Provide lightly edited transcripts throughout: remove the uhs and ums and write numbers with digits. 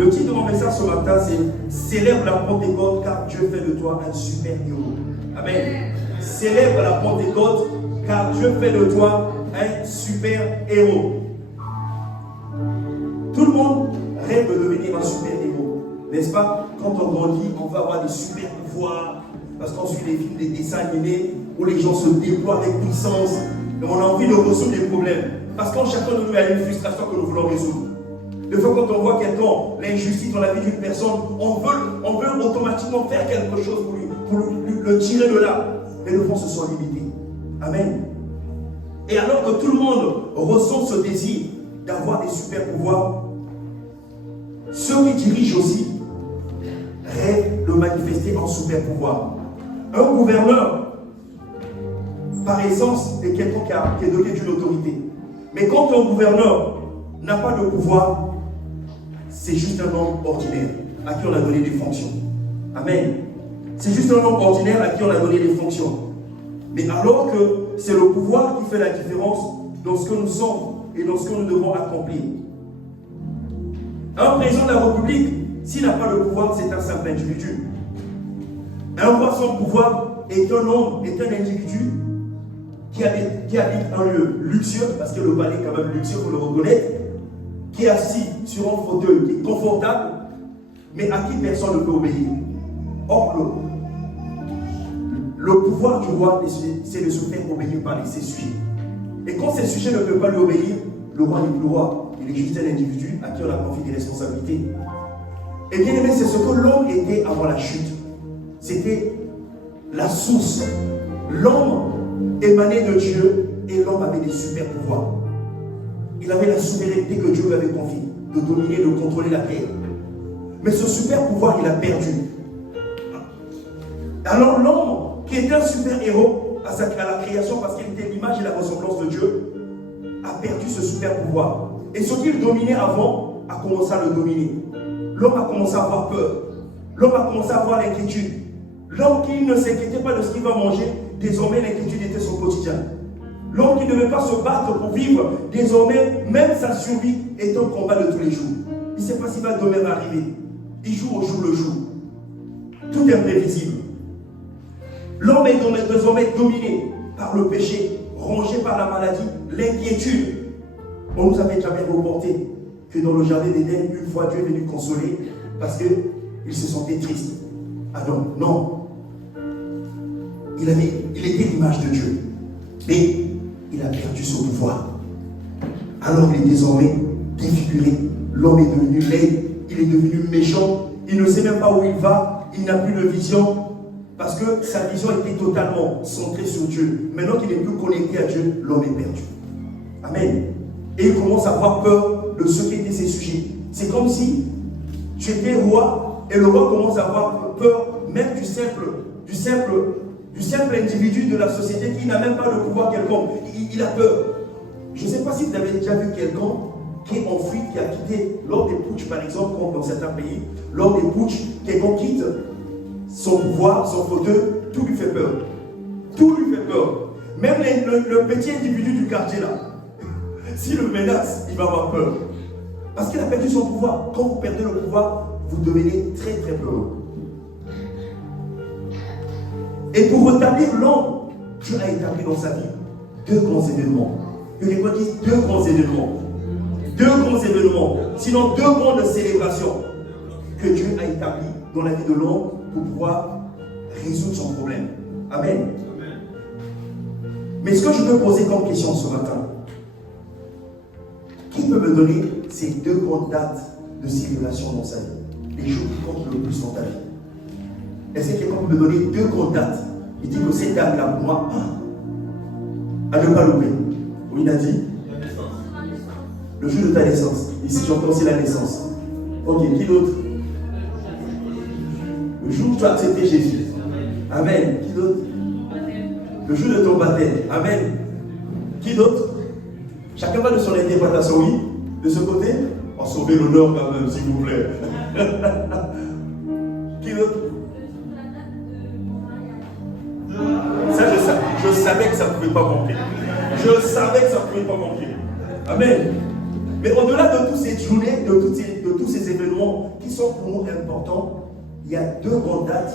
Le titre de mon message ce matin, c'est Célèbre la Pentecôte car Dieu fait de toi un super héros. Amen. Célèbre la Pentecôte car Dieu fait de toi un super héros. Tout le monde rêve de devenir un super héros, n'est-ce pas? Quand on grandit, on va avoir des super pouvoirs, parce qu'on suit des films, des dessins animés, où les gens se déploient avec puissance, et on a envie de résoudre des problèmes. Parce qu'en chacun de nous, il y a une frustration que nous voulons résoudre. Des fois, quand on voit quelqu'un, l'injustice dans la vie d'une personne, on veut automatiquement faire quelque chose pour le tirer de là. Mais le fond se sont limités. Amen. Et alors que tout le monde ressent ce désir d'avoir des super pouvoirs, ceux qui dirigent aussi rêvent de manifester en super pouvoir. Un gouverneur, par essence, est quelqu'un qui est doté d'une autorité. Mais quand un gouverneur n'a pas de pouvoir, c'est juste un homme ordinaire à qui on a donné des fonctions. Amen. C'est juste un homme ordinaire à qui on a donné des fonctions. Mais alors que c'est le pouvoir qui fait la différence dans ce que nous sommes et dans ce que nous devons accomplir. Un président de la République, s'il n'a pas de pouvoir, c'est un simple individu. Un roi sans pouvoir est un homme, est un individu qui habite un lieu luxueux, parce que le palais est quand même luxueux, il faut le reconnaître, qui est assis sur un fauteuil qui est confortable, mais à qui personne ne peut obéir. Or, le pouvoir du roi, c'est de se faire obéir par ses sujets. Et quand ces sujets ne peuvent pas lui obéir, le roi n'est plus roi, il est juste un individu à qui on a confié des responsabilités. Et bien aimé, c'est ce que l'homme était avant la chute. C'était la source. L'homme émanait de Dieu et l'homme avait des super pouvoirs. Il avait la souveraineté que Dieu lui avait confiée, de dominer, de contrôler la terre. Mais ce super pouvoir, il a perdu. Alors l'homme, qui était un super héros à la création parce qu'il était l'image et la ressemblance de Dieu, a perdu ce super pouvoir. Et ce qu'il dominait avant a commencé à le dominer. L'homme a commencé à avoir peur. L'homme a commencé à avoir l'inquiétude. L'homme qui ne s'inquiétait pas de ce qu'il va manger, désormais l'inquiétude était son quotidien. L'homme qui ne devait pas se battre pour vivre, désormais, même sa survie est un combat de tous les jours. Il ne sait pas s'il va demain arriver. Il joue au jour le jour. Tout est imprévisible. L'homme est désormais dominé par le péché, rongé par la maladie, l'inquiétude. On nous avait jamais reporté que dans le jardin d'Éden, une fois Dieu est venu consoler parce qu'il se sentait triste. Adam, non. Il était l'image de Dieu. Mais il a perdu son pouvoir. Alors il est désormais défiguré. L'homme est devenu laid, il est devenu méchant, il ne sait même pas où il va, il n'a plus de vision, parce que sa vision était totalement centrée sur Dieu. Maintenant qu'il n'est plus connecté à Dieu, l'homme est perdu. Amen. Et il commence à avoir peur de ce qui étaient ses sujets. C'est comme si tu étais roi, et le roi commence à avoir peur même du simple individu de la société qui n'a même pas de pouvoir quelconque. Il a peur. Je ne sais pas si vous avez déjà vu quelqu'un qui est en fuite, qui a quitté, lors des putsch par exemple, comme dans certains pays, lors des putsch, quelqu'un quitte son pouvoir, son fauteuil, tout lui fait peur. Tout lui fait peur. Même le petit individu du quartier là, s'il le menace, il va avoir peur. Parce qu'il a perdu son pouvoir. Quand vous perdez le pouvoir, vous devenez très très peureux. Et pour rétablir l'homme, Dieu a établi dans sa vie deux grands événements. Que les gens disent deux grands événements. Deux grands événements, sinon deux grandes célébrations que Dieu a établi dans la vie de l'homme pour pouvoir résoudre son problème. Amen. Mais ce que je veux poser comme question ce matin, qui peut me donner ces deux grandes dates de célébration dans sa vie? Les jours qui comptent le plus dans ta vie. Est-ce que quelqu'un peut me donner deux grandes dates? Il dit que cette date-là, pour moi, à ne pas louper. Oui, il a dit le jour de ta naissance. Ici, j'entends aussi la naissance. Ok, qui d'autre? Le jour où tu as accepté Jésus. Amen. Qui d'autre? Le jour de ton baptême. Amen. Qui d'autre? Chacun va de son interprétation, oui. De ce côté, on sauver l'honneur quand même, s'il vous plaît. Qui d'autre? Ça, je savais que ça ne pouvait pas manquer. Je savais que ça ne pouvait pas manquer. Amen. Mais au-delà de toutes ces journées, de tous ces événements sont pour nous importants, il y a deux grandes dates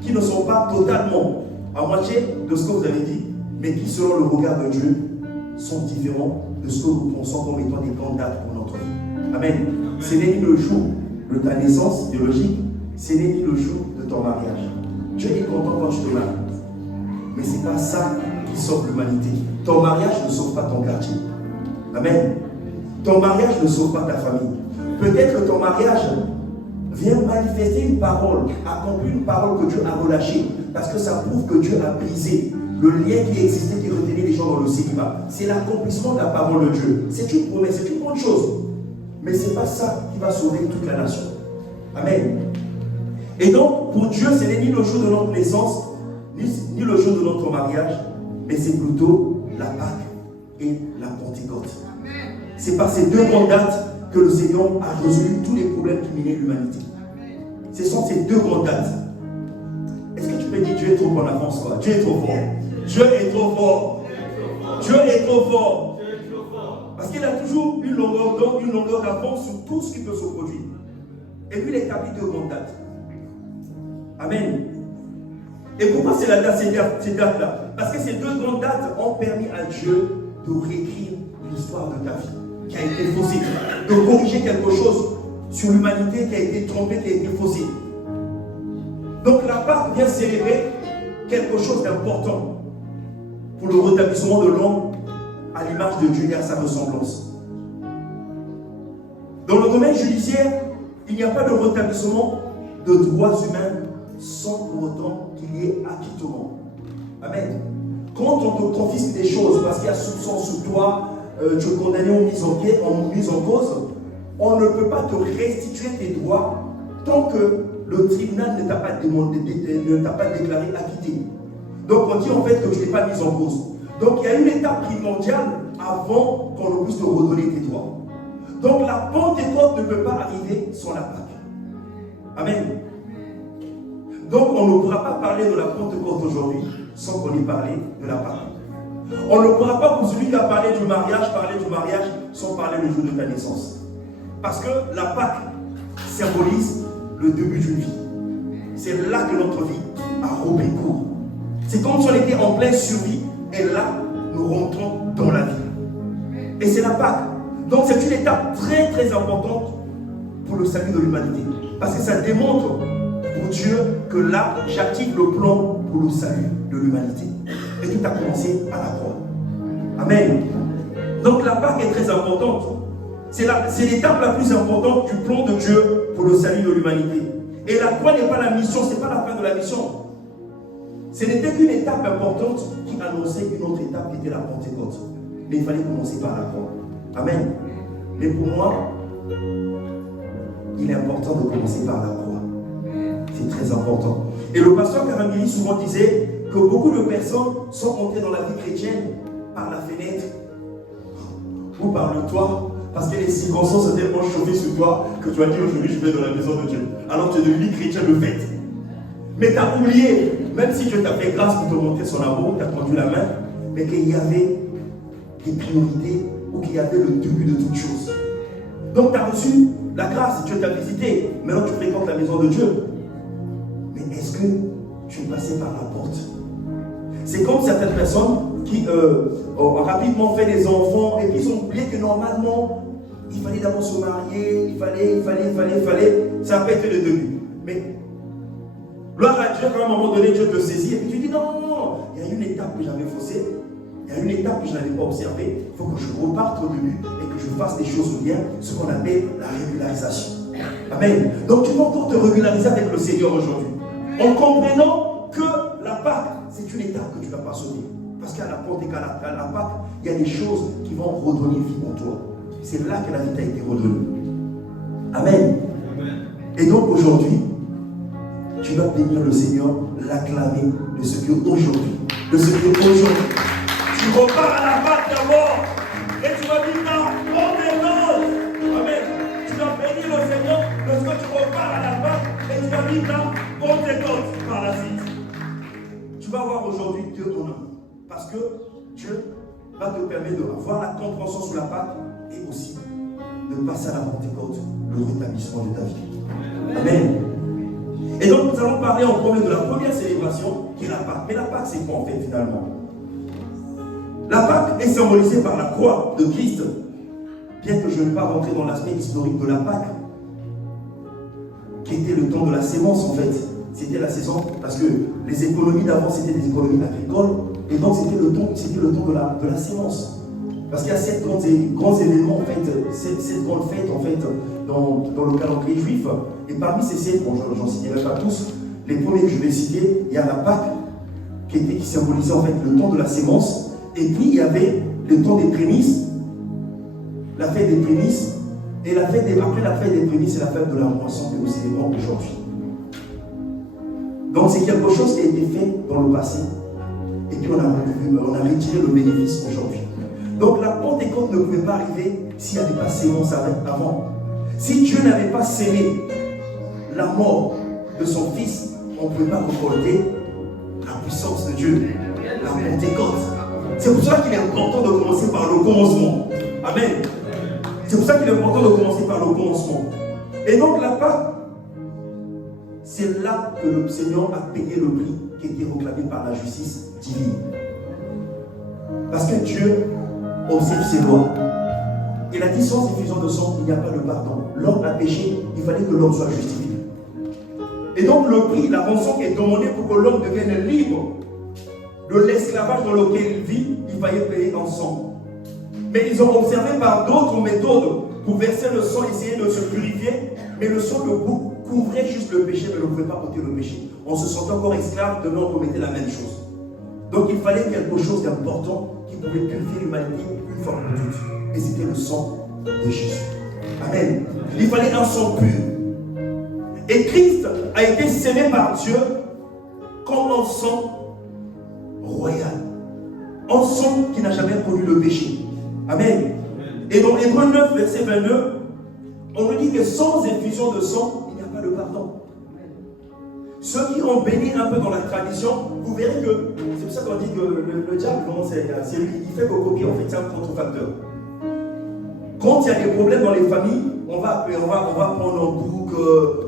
qui ne sont pas totalement à moitié de ce que vous avez dit, mais qui, selon le regard de Dieu, sont différents de ce que nous pensons comme étant des grandes dates pour notre vie. Amen. Ce n'est ni le jour de ta naissance biologique, ce n'est ni le jour de ton mariage. Dieu est content quand tu te maries. Mais ce n'est pas ça qui sauve l'humanité. Ton mariage ne sauve pas ton quartier. Amen. Ton mariage ne sauve pas ta famille. Peut-être que ton mariage vient manifester une parole, accomplir une parole que Dieu a relâchée, parce que ça prouve que Dieu a brisé le lien qui existait, qui retenait les gens dans le célibat. C'est l'accomplissement de la parole de Dieu. C'est une promesse, c'est une bonne chose. Mais ce n'est pas ça qui va sauver toute la nation. Amen. Et donc, pour Dieu, ce n'est ni le jour de notre naissance, ni le jour de notre mariage, mais c'est plutôt la Pâque et la Pentecôte. C'est par ces deux grandes dates que le Seigneur a résolu tous les problèmes qui minaient l'humanité. Ce sont ces deux grandes dates. Est-ce que tu peux dire Dieu est trop en avance, quoi? Dieu est trop fort. Dieu est trop fort. Dieu est trop fort. Parce qu'il a toujours une longueur d'avance sur tout ce qui peut se produire. Et puis il établit deux grandes dates. Amen. Et pourquoi c'est la date, ces dates-là? Parce que ces deux grandes dates ont permis à Dieu de réécrire l'histoire de ta vie, qui a été faussée, de corriger quelque chose sur l'humanité qui a été trompée, qui a été faussée. Donc la Pâque vient célébrer quelque chose d'important pour le rétablissement de l'homme à l'image de Dieu et à sa ressemblance. Dans le domaine judiciaire, il n'y a pas de rétablissement de droits humains sans pour autant qu'il y ait acquittement. Amen. Quand on te confisque des choses parce qu'il y a soupçon sur toi, tu es condamné ou mise en cause, on ne peut pas te restituer tes droits tant que le tribunal ne t'a pas déclaré acquitté. Donc on dit en fait que tu n'es pas mis en cause. Donc il y a une étape primordiale avant qu'on ne puisse te redonner tes droits. Donc la Pentecôte ne peut pas arriver sans la Pâque. Amen. Donc on ne pourra pas parler de la Pentecôte aujourd'hui sans qu'on ait parlé de la Pâque. On ne pourra pas, pour celui qui a parlé du mariage sans parler le jour de ta naissance. Parce que la Pâque symbolise le début d'une vie. C'est là que notre vie a repris cours. C'est comme si on était en pleine survie et là, nous rentrons dans la vie. Et c'est la Pâque. Donc c'est une étape très très importante pour le salut de l'humanité. Parce que ça démontre pour Dieu que là, j'active le plan pour le salut de l'humanité. Et tout a commencé à la croix. Amen. Donc la Pâque est très importante. C'est l'étape la plus importante du plan de Dieu pour le salut de l'humanité. Et la croix n'est pas la mission, ce n'est pas la fin de la mission. Ce n'était qu'une étape importante qui annonçait une autre étape qui était la Pentecôte. Mais il fallait commencer par la croix. Amen. Mais pour moi, il est important de commencer par la croix. C'est très important. Et le pasteur Karambili souvent disait que beaucoup de personnes sont entrées dans la vie chrétienne par la fenêtre ou par le toit, parce que les circonstances sont tellement chauffées sur toi que tu as dit aujourd'hui je vais dans la maison de Dieu. Alors tu es devenu chrétien de fait. Mais tu as oublié, même si Dieu t'a fait grâce pour te montrer son amour, tu as tendu la main, mais qu'il y avait des priorités ou qu'il y avait le début de toutes choses. Donc tu as reçu la grâce, Dieu t'a visité, maintenant tu fréquentes la maison de Dieu. Mais est-ce que tu es passé par la porte? C'est comme certaines personnes qui ont rapidement fait des enfants et puis ils ont oublié que normalement il fallait d'abord se marier, il fallait. Ça n'a pas été le début. Mais gloire à Dieu, quand à un moment donné, Dieu te saisit et puis tu dis non, il y a une étape que j'avais faussée, il y a une étape que je n'avais pas observée, il faut que je reparte au début et que je fasse des choses bien, ce qu'on appelle la régularisation. Amen. Donc tu vas encore te régulariser avec le Seigneur aujourd'hui, en comprenant que la Pâque, c'est une étape que tu ne vas pas sauter. Parce qu'à la porte et qu'à la Pâque, il y a des choses qui vont redonner vie en toi. C'est là que la vie t'a été redonnée. Amen. Et donc aujourd'hui, tu vas bénir le Seigneur, l'acclamer de ce qu'aujourd'hui, tu repars à la Pâque d'abord et tu vas dire non, on est non. Amen. Tu vas bénir le Seigneur de ce que tu repars à la Pâque et tu vas dire non, on t'écoute par la suite. Tu vas voir aujourd'hui Dieu ton homme. Parce que Dieu va te permettre d'avoir la compréhension sur la Pâque et aussi de passer à la Pentecôte le rétablissement de ta vie. Amen. Et donc nous allons parler en premier de la première célébration qui est la Pâque. Mais la Pâque c'est quoi en fait finalement? La Pâque est symbolisée par la croix de Christ. Bien que je ne vais pas rentrer dans l'aspect historique de la Pâque, qui était le temps de la sémence en fait. C'était la saison, parce que les économies d'avant c'était des économies agricoles, et donc c'était le temps de la sémence. Parce qu'il y a sept grands événements en fait, cette grande fête en fait dans le calendrier juif. Et parmi ces sept, bon, j'en citerai pas tous, les premiers que je vais citer, il y a la Pâque qui symbolisait en fait le temps de la sémence, et puis il y avait le temps des prémices, la fête des prémices, et après la fête des prémices, c'est la fête de la moisson que nous célébrons aujourd'hui. Donc c'est quelque chose qui a été fait dans le passé, et puis on a retiré le bénéfice aujourd'hui. Donc la Pentecôte ne pouvait pas arriver s'il n'y avait pas sémence avant. Si Dieu n'avait pas sémé la mort de son Fils, on ne pouvait pas récolter la puissance de Dieu, la Pentecôte. C'est pour ça qu'il est important de commencer par le commencement. Amen. C'est pour ça qu'il est important de commencer par le commencement. Et donc la Pâque, c'est là que le Seigneur a payé le prix qui était réclamé par la justice divine. Parce que Dieu observe ses lois. Il a dit sans effusion de sang, il n'y a pas de pardon. L'homme a péché, il fallait que l'homme soit justifié. Et donc le prix, la rançon qui est demandée pour que l'homme devienne libre de l'esclavage dans lequel il vit, il fallait payer en sang. Mais ils ont observé par d'autres méthodes pour verser le sang, essayer de se purifier, mais le sang couvrait juste le péché, mais ne pouvait pas ôter le péché. On se sentait encore esclave, demain on commettait la même chose. Donc il fallait quelque chose d'important qui pouvait purifier l'humanité une fois pour toutes. Et c'était le sang de Jésus. Amen. Il fallait un sang pur. Et Christ a été sémé par Dieu comme un sang royal. Un sang qui n'a jamais connu le péché. Amen. Et dans Hébreux 9, verset 22, on nous dit que sans effusion de sang, il n'y a pas de pardon. Ceux qui ont béni un peu dans la tradition, vous verrez que, c'est pour ça qu'on dit que le diable, c'est lui, il fait copier, en fait, c'est un contrefacteur. Quand il y a des problèmes dans les familles, on va prendre un bouc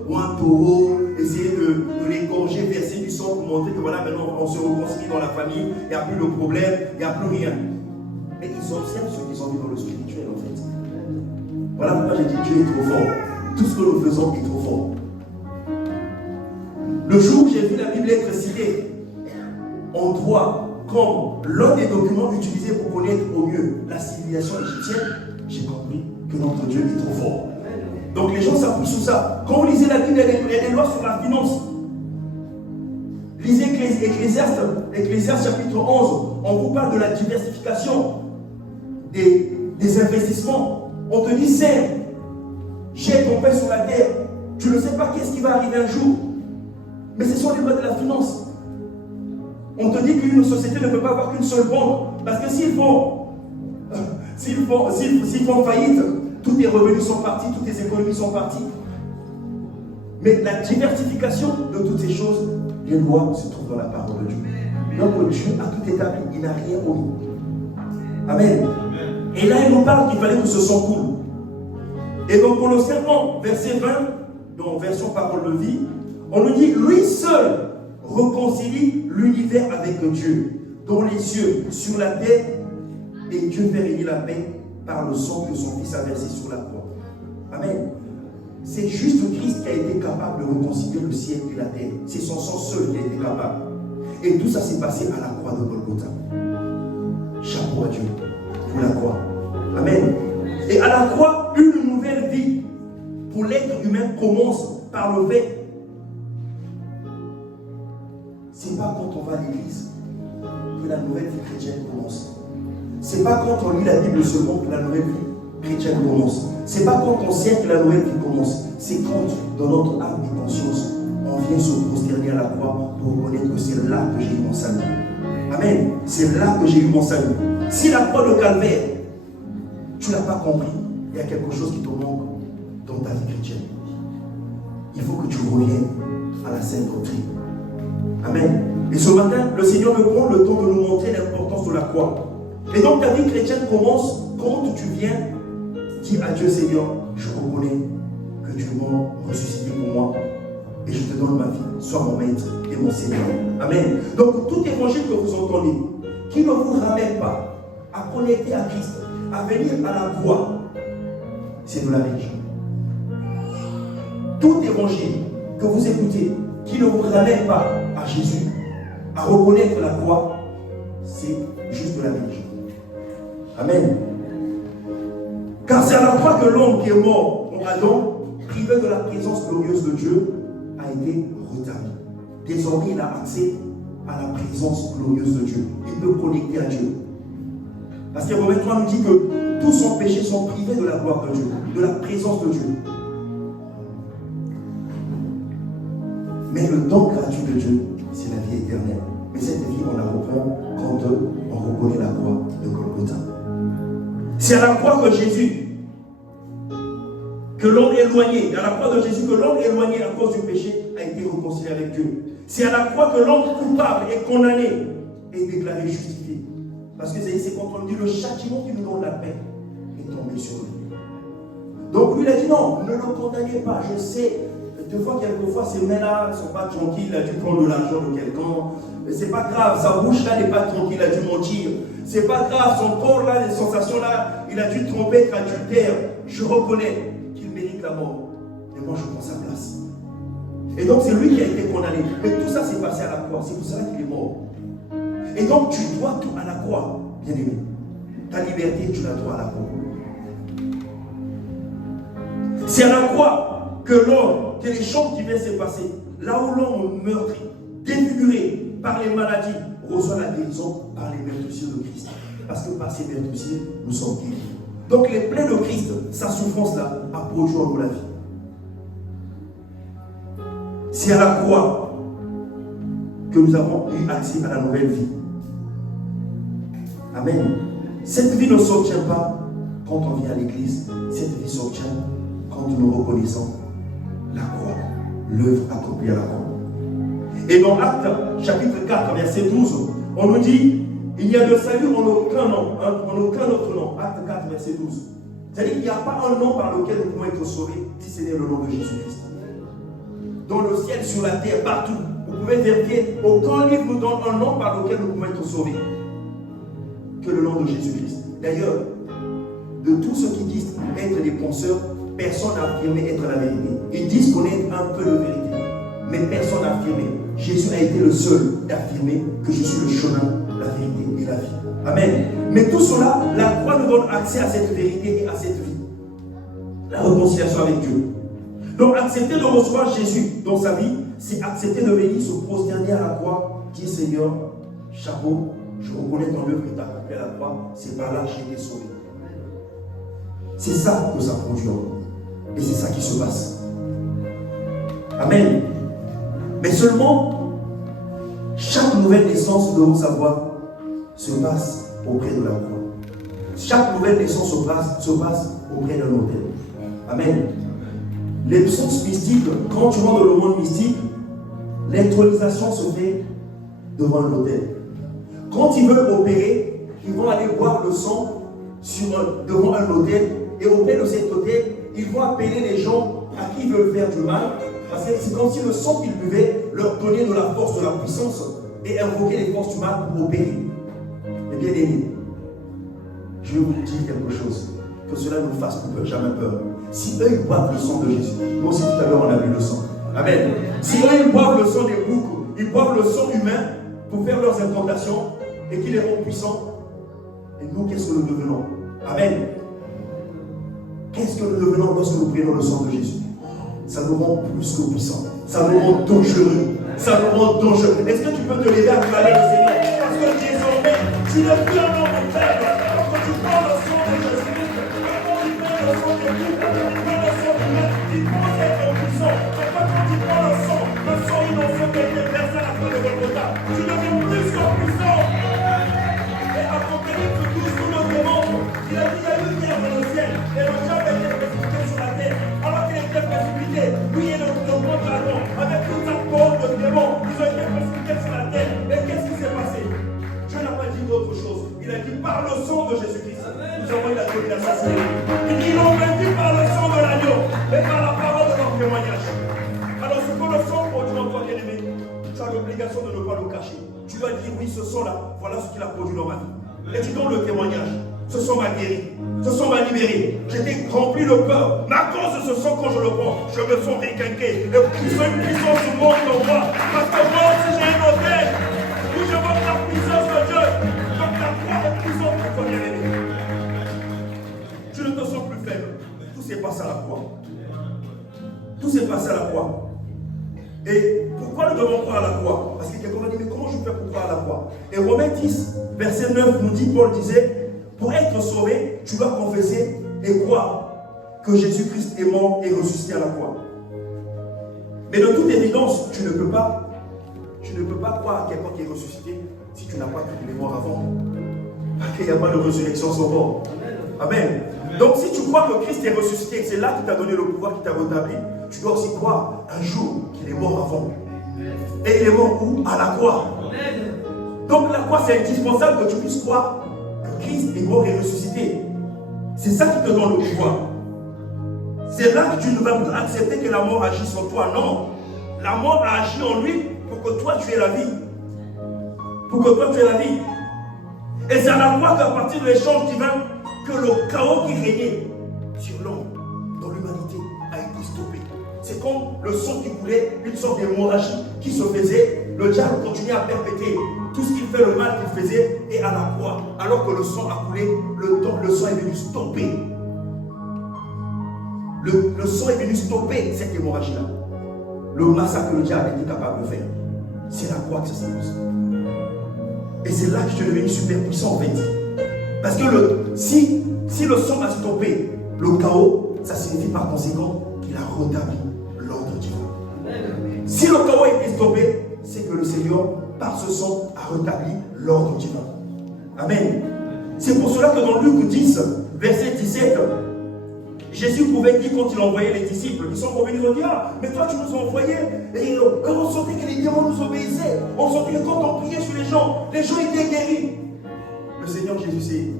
ou un taureau, essayer de l'égorger, verser du sang pour montrer que voilà, maintenant on se réconcilie dans la famille, il n'y a plus de problème, il n'y a plus rien. Mais ils observent ce qu'ils ont vu dans le spirituel en fait. Voilà pourquoi j'ai dit Dieu est trop fort. Tout ce que nous faisons est trop fort. Le jour où j'ai vu la Bible être citée en droit comme l'un des documents utilisés pour connaître au mieux la civilisation égyptienne, j'ai compris que notre Dieu est trop fort. Donc les gens s'appuient sur ça. Quand vous lisez la Bible, il y a des lois sur la finance. Lisez Ecclésiaste chapitre 11, on vous parle de la diversification des investissements. On te dit, sers, jette ton pain sur la terre. Tu ne sais pas qu'est-ce qui va arriver un jour. Mais ce sont les lois de la finance. On te dit qu'une société ne peut pas avoir qu'une seule banque. Parce que s'ils font faillite, tous tes revenus sont partis, toutes tes économies sont parties. Mais la diversification de toutes ces choses, les lois se trouvent dans la parole de Dieu. Donc Dieu a tout établi, il n'a rien omis. Amen. Et là, il nous parle qu'il fallait que ce sang coule. Et donc, Colossiens 1, verset 20, dans version parole de vie, on nous dit, lui seul réconcilie l'univers avec Dieu, dont les cieux sur la terre, et Dieu fait régner la paix par le sang que son Fils a versé sur la croix. Amen. C'est juste Christ qui a été capable de réconcilier le ciel et la terre. C'est son sang seul qui a été capable. Et tout ça s'est passé à la croix de Golgotha. Chapeau à Dieu pour la croix. Amen. Et à la croix, une nouvelle vie pour l'être humain commence par le fait. C'est pas quand on va à l'église que la nouvelle vie chrétienne commence. C'est pas quand on lit la Bible seulement que la nouvelle vie chrétienne commence. C'est pas quand on sert que la nouvelle vie commence. C'est quand, dans notre âme et conscience, on vient se prosterner à la croix pour reconnaître que c'est là que j'ai eu mon salut. Amen. C'est là que j'ai eu mon salut. Si la croix de Calvaire, tu ne l'as pas compris, il y a quelque chose qui te manque dans ta vie chrétienne. Il faut que tu reviennes à la sainte doctrine. Amen. Et ce matin, le Seigneur veut prendre le temps de nous montrer l'importance de la croix. Et donc ta vie chrétienne commence quand tu viens Dis à Dieu, Seigneur, je reconnais que tu es mort, ressuscité pour moi, et je te donne ma vie. Sois mon maître et mon Seigneur. Amen. Donc, tout évangile que vous entendez, qui ne vous ramène pas à connecter à Christ, à venir à la croix, c'est de la religion. Tout évangile que vous écoutez, qui ne vous ramène pas à Jésus, à reconnaître la croix, c'est juste de la religion. Amen. Car c'est à la croix que l'homme qui est mort en Adam, privé de la présence glorieuse de Dieu, a été rétabli. Désormais, il a accès à la présence glorieuse de Dieu. Il peut connecter à Dieu. Parce que Romains 3 nous dit que tous son péchés sont privés de la gloire de Dieu, de la présence de Dieu. Mais le don gratuit de Dieu, c'est la vie éternelle. Mais cette vie, on la reprend quand on reconnaît la croix de Golgotha. C'est à la croix que Jésus, que l'homme éloigné, à la croix de Jésus, que l'homme éloigné à cause du péché a été réconcilié avec Dieu. C'est à la croix que l'homme coupable et condamné est déclaré justifié. Parce que c'est quand on dit le châtiment qui nous donne la paix est tombé sur lui. Donc lui il a dit non, ne le condamnez pas, je sais. Quelquefois, ces mains-là ne sont pas tranquilles, il a dû prendre de l'argent de quelqu'un. Mais c'est pas grave, sa bouche-là n'est pas tranquille, il a dû mentir. C'est pas grave, son corps-là, les sensations-là, il a dû tromper, être adultère. Je reconnais qu'il mérite la mort. Mais moi, je prends sa place. Et donc, c'est lui qui a été condamné. Mais tout ça s'est passé à la croix. C'est pour ça qu'il est mort. Et donc, tu dois tout à la croix, bien aimé. Ta liberté, tu la dois à la croix. C'est à la croix que l'homme, que les choses qui viennent se passer, là où l'homme meurtri, défiguré par les maladies, reçoit la guérison par les meurtrissures de Christ. Parce que par ces meurtrissures, nous sommes guéris. Donc les plaies de Christ, sa souffrance-là, a produit en nous la vie. C'est à la croix que nous avons eu accès à la nouvelle vie. Amen. Cette vie ne s'obtient pas quand on vient à l'église. Cette vie s'obtient quand nous reconnaissons la croix, l'œuvre accomplie à la croix. Et dans Actes, chapitre 4, verset 12, on nous dit, il n'y a de salut en aucun nom, en aucun autre nom. Acte 4, verset 12. C'est-à-dire qu'il n'y a pas un nom par lequel nous pouvons être sauvés, si ce n'est le nom de Jésus-Christ. Dans le ciel, sur la terre, partout, vous pouvez vérifier, aucun livre nous donne un nom par lequel nous pouvons être sauvés, que le nom de Jésus-Christ. D'ailleurs, de tous ceux qui disent être des penseurs, personne n'a affirmé être la vérité. Ils disent connaître un peu de vérité, mais personne n'a affirmé. Jésus a été le seul d'affirmer que je suis le chemin, la vérité et la vie. Amen. Mais tout cela, la croix nous donne accès à cette vérité et à cette vie. La réconciliation avec Dieu. Donc accepter de recevoir Jésus dans sa vie, c'est accepter de venir se prosterner à la croix, dire Seigneur, chapeau, je reconnais ton œuvre que tu as accomplie à la croix, c'est par là que j'ai été sauvé. C'est ça que ça produit. Et c'est ça qui se passe. Amen. Mais seulement, chaque nouvelle naissance, nous devons savoir, se passe auprès de la croix. Chaque nouvelle naissance se passe auprès d'un autel. Amen. Les psaumes mystiques, quand tu rentres dans le monde mystique, l'intronisation se fait devant l'autel. Quand ils veulent opérer, ils vont aller boire le sang devant un autel, et auprès de cet autel, ils vont appeler les gens à qui ils veulent faire du mal, parce que c'est comme si le sang qu'ils buvaient leur donnait de la force, de la puissance, et invoquer les forces du mal pour opérer. Mais bien aimés, je vais vous dire quelque chose, que cela nous fasse jamais peur. Si eux ils boivent le sang de Jésus, nous aussi tout à l'heure on a bu le sang. Amen. Si eux ils boivent le sang des boucs, ils boivent le sang humain pour faire leurs incantations et qu'ils les rendent puissants, et nous qu'est-ce que nous devenons? Amen. Qu'est-ce que nous devenons lorsque nous prenons le sang de Jésus? Ça nous rend plus que puissants. Ça nous rend dangereux. Ça nous rend dangereux. Est-ce que tu peux te lever à acclamer le Seigneur? Parce que désormais, tu n'es plus un homme faible. Quand tu prends le sang de Jésus-Christ, quand tu prends le sang de Dieu, quand tu prends le sang de Dieu, tu penses être puissant. Pourquoi quand tu prends le sang innocent qui a été versé à la fin de Golgotha, tu deviens plus que puissant. Et accompagné de tout sous le demande, il a dit il y a une guerre dans le ciel, et le diable a été précipité sur la terre. Alors qu'il était précipité, lui et le grand dragon, avec toute sa porte de démons, ils ont été précipités sur la terre. Et qu'est-ce qui s'est passé? Dieu n'a pas dit d'autre chose. Il a dit par le sang de Jésus-Christ, nous avons eu la domination. Il dit non, l'obligation de ne pas le cacher. Tu dois dire, oui, ce sang-là, voilà ce qu'il a produit dans ma vie. Et tu donnes le témoignage. Ce sang m'a guéri. Ce sang m'a libéré. J'étais rempli de peur. Mais à cause de ce sang, quand je le prends, je me sens requinqué. Et une puissance monte en moi. Parce que moi aussi, j'ai un hôtel où je vois la puissance de Dieu. Donc la croix est puissante pour toi, bien-aimé. Tu ne te sens plus faible. Tout s'est passé à la croix. Tout s'est passé à la croix. Et pourquoi nous devons croire à la croix? Parce que quelqu'un m'a dit, mais comment je fais pour croire à la croix? Et Romains 10, verset 9 nous dit, Paul disait, pour être sauvé, tu dois confesser et croire que Jésus-Christ est mort et ressuscité à la croix. Mais de toute évidence, tu ne peux pas croire à quelqu'un qui est ressuscité si tu n'as pas cru qu'il est mort avant. Parce qu'il n'y a pas de résurrection sans mort. Amen. Donc si tu crois que Christ est ressuscité et que c'est là qu'il t'a donné le pouvoir, qu'il t'a rétabli, tu dois aussi croire un jour qu'il est mort avant. Et il est mort où? À la croix. Donc la croix, c'est indispensable que tu puisses croire que Christ est mort et ressuscité. C'est ça qui te donne le pouvoir. C'est là que tu ne vas pas accepter que la mort agisse en toi. Non. La mort a agi en lui pour que toi tu aies la vie. Pour que toi tu aies la vie. Et c'est à la croix qu'à partir de l'échange divin, que le chaos qui régnait sur l'homme, dans l'humanité, a été stoppé. C'est comme le sang qui coulait, une sorte d'hémorragie qui se faisait. Le diable continuait à perpétrer tout ce qu'il fait, le mal qu'il faisait, et à la croix, alors que le sang a coulé, le sang est venu stopper. Le sang est venu stopper cette hémorragie-là. Le massacre que le diable était capable de faire. C'est la croix que ça s'est passé. Et c'est là que je suis devenu super puissant en fait. Parce que si le sang a stoppé le chaos, ça signifie par conséquent qu'il a rétabli l'ordre divin. Si le chaos a été stoppé, c'est que le Seigneur, par ce sang, a rétabli l'ordre divin. Amen. C'est pour cela que dans Luc 10, verset 17, Jésus pouvait dire quand il envoyait les disciples, ils sont revenus, ils ont dit, ah, mais toi tu nous as envoyés. Et quand on sentait que les démons nous obéissaient, on sentait que quand on priait sur les gens étaient guéris. Le Seigneur Jésus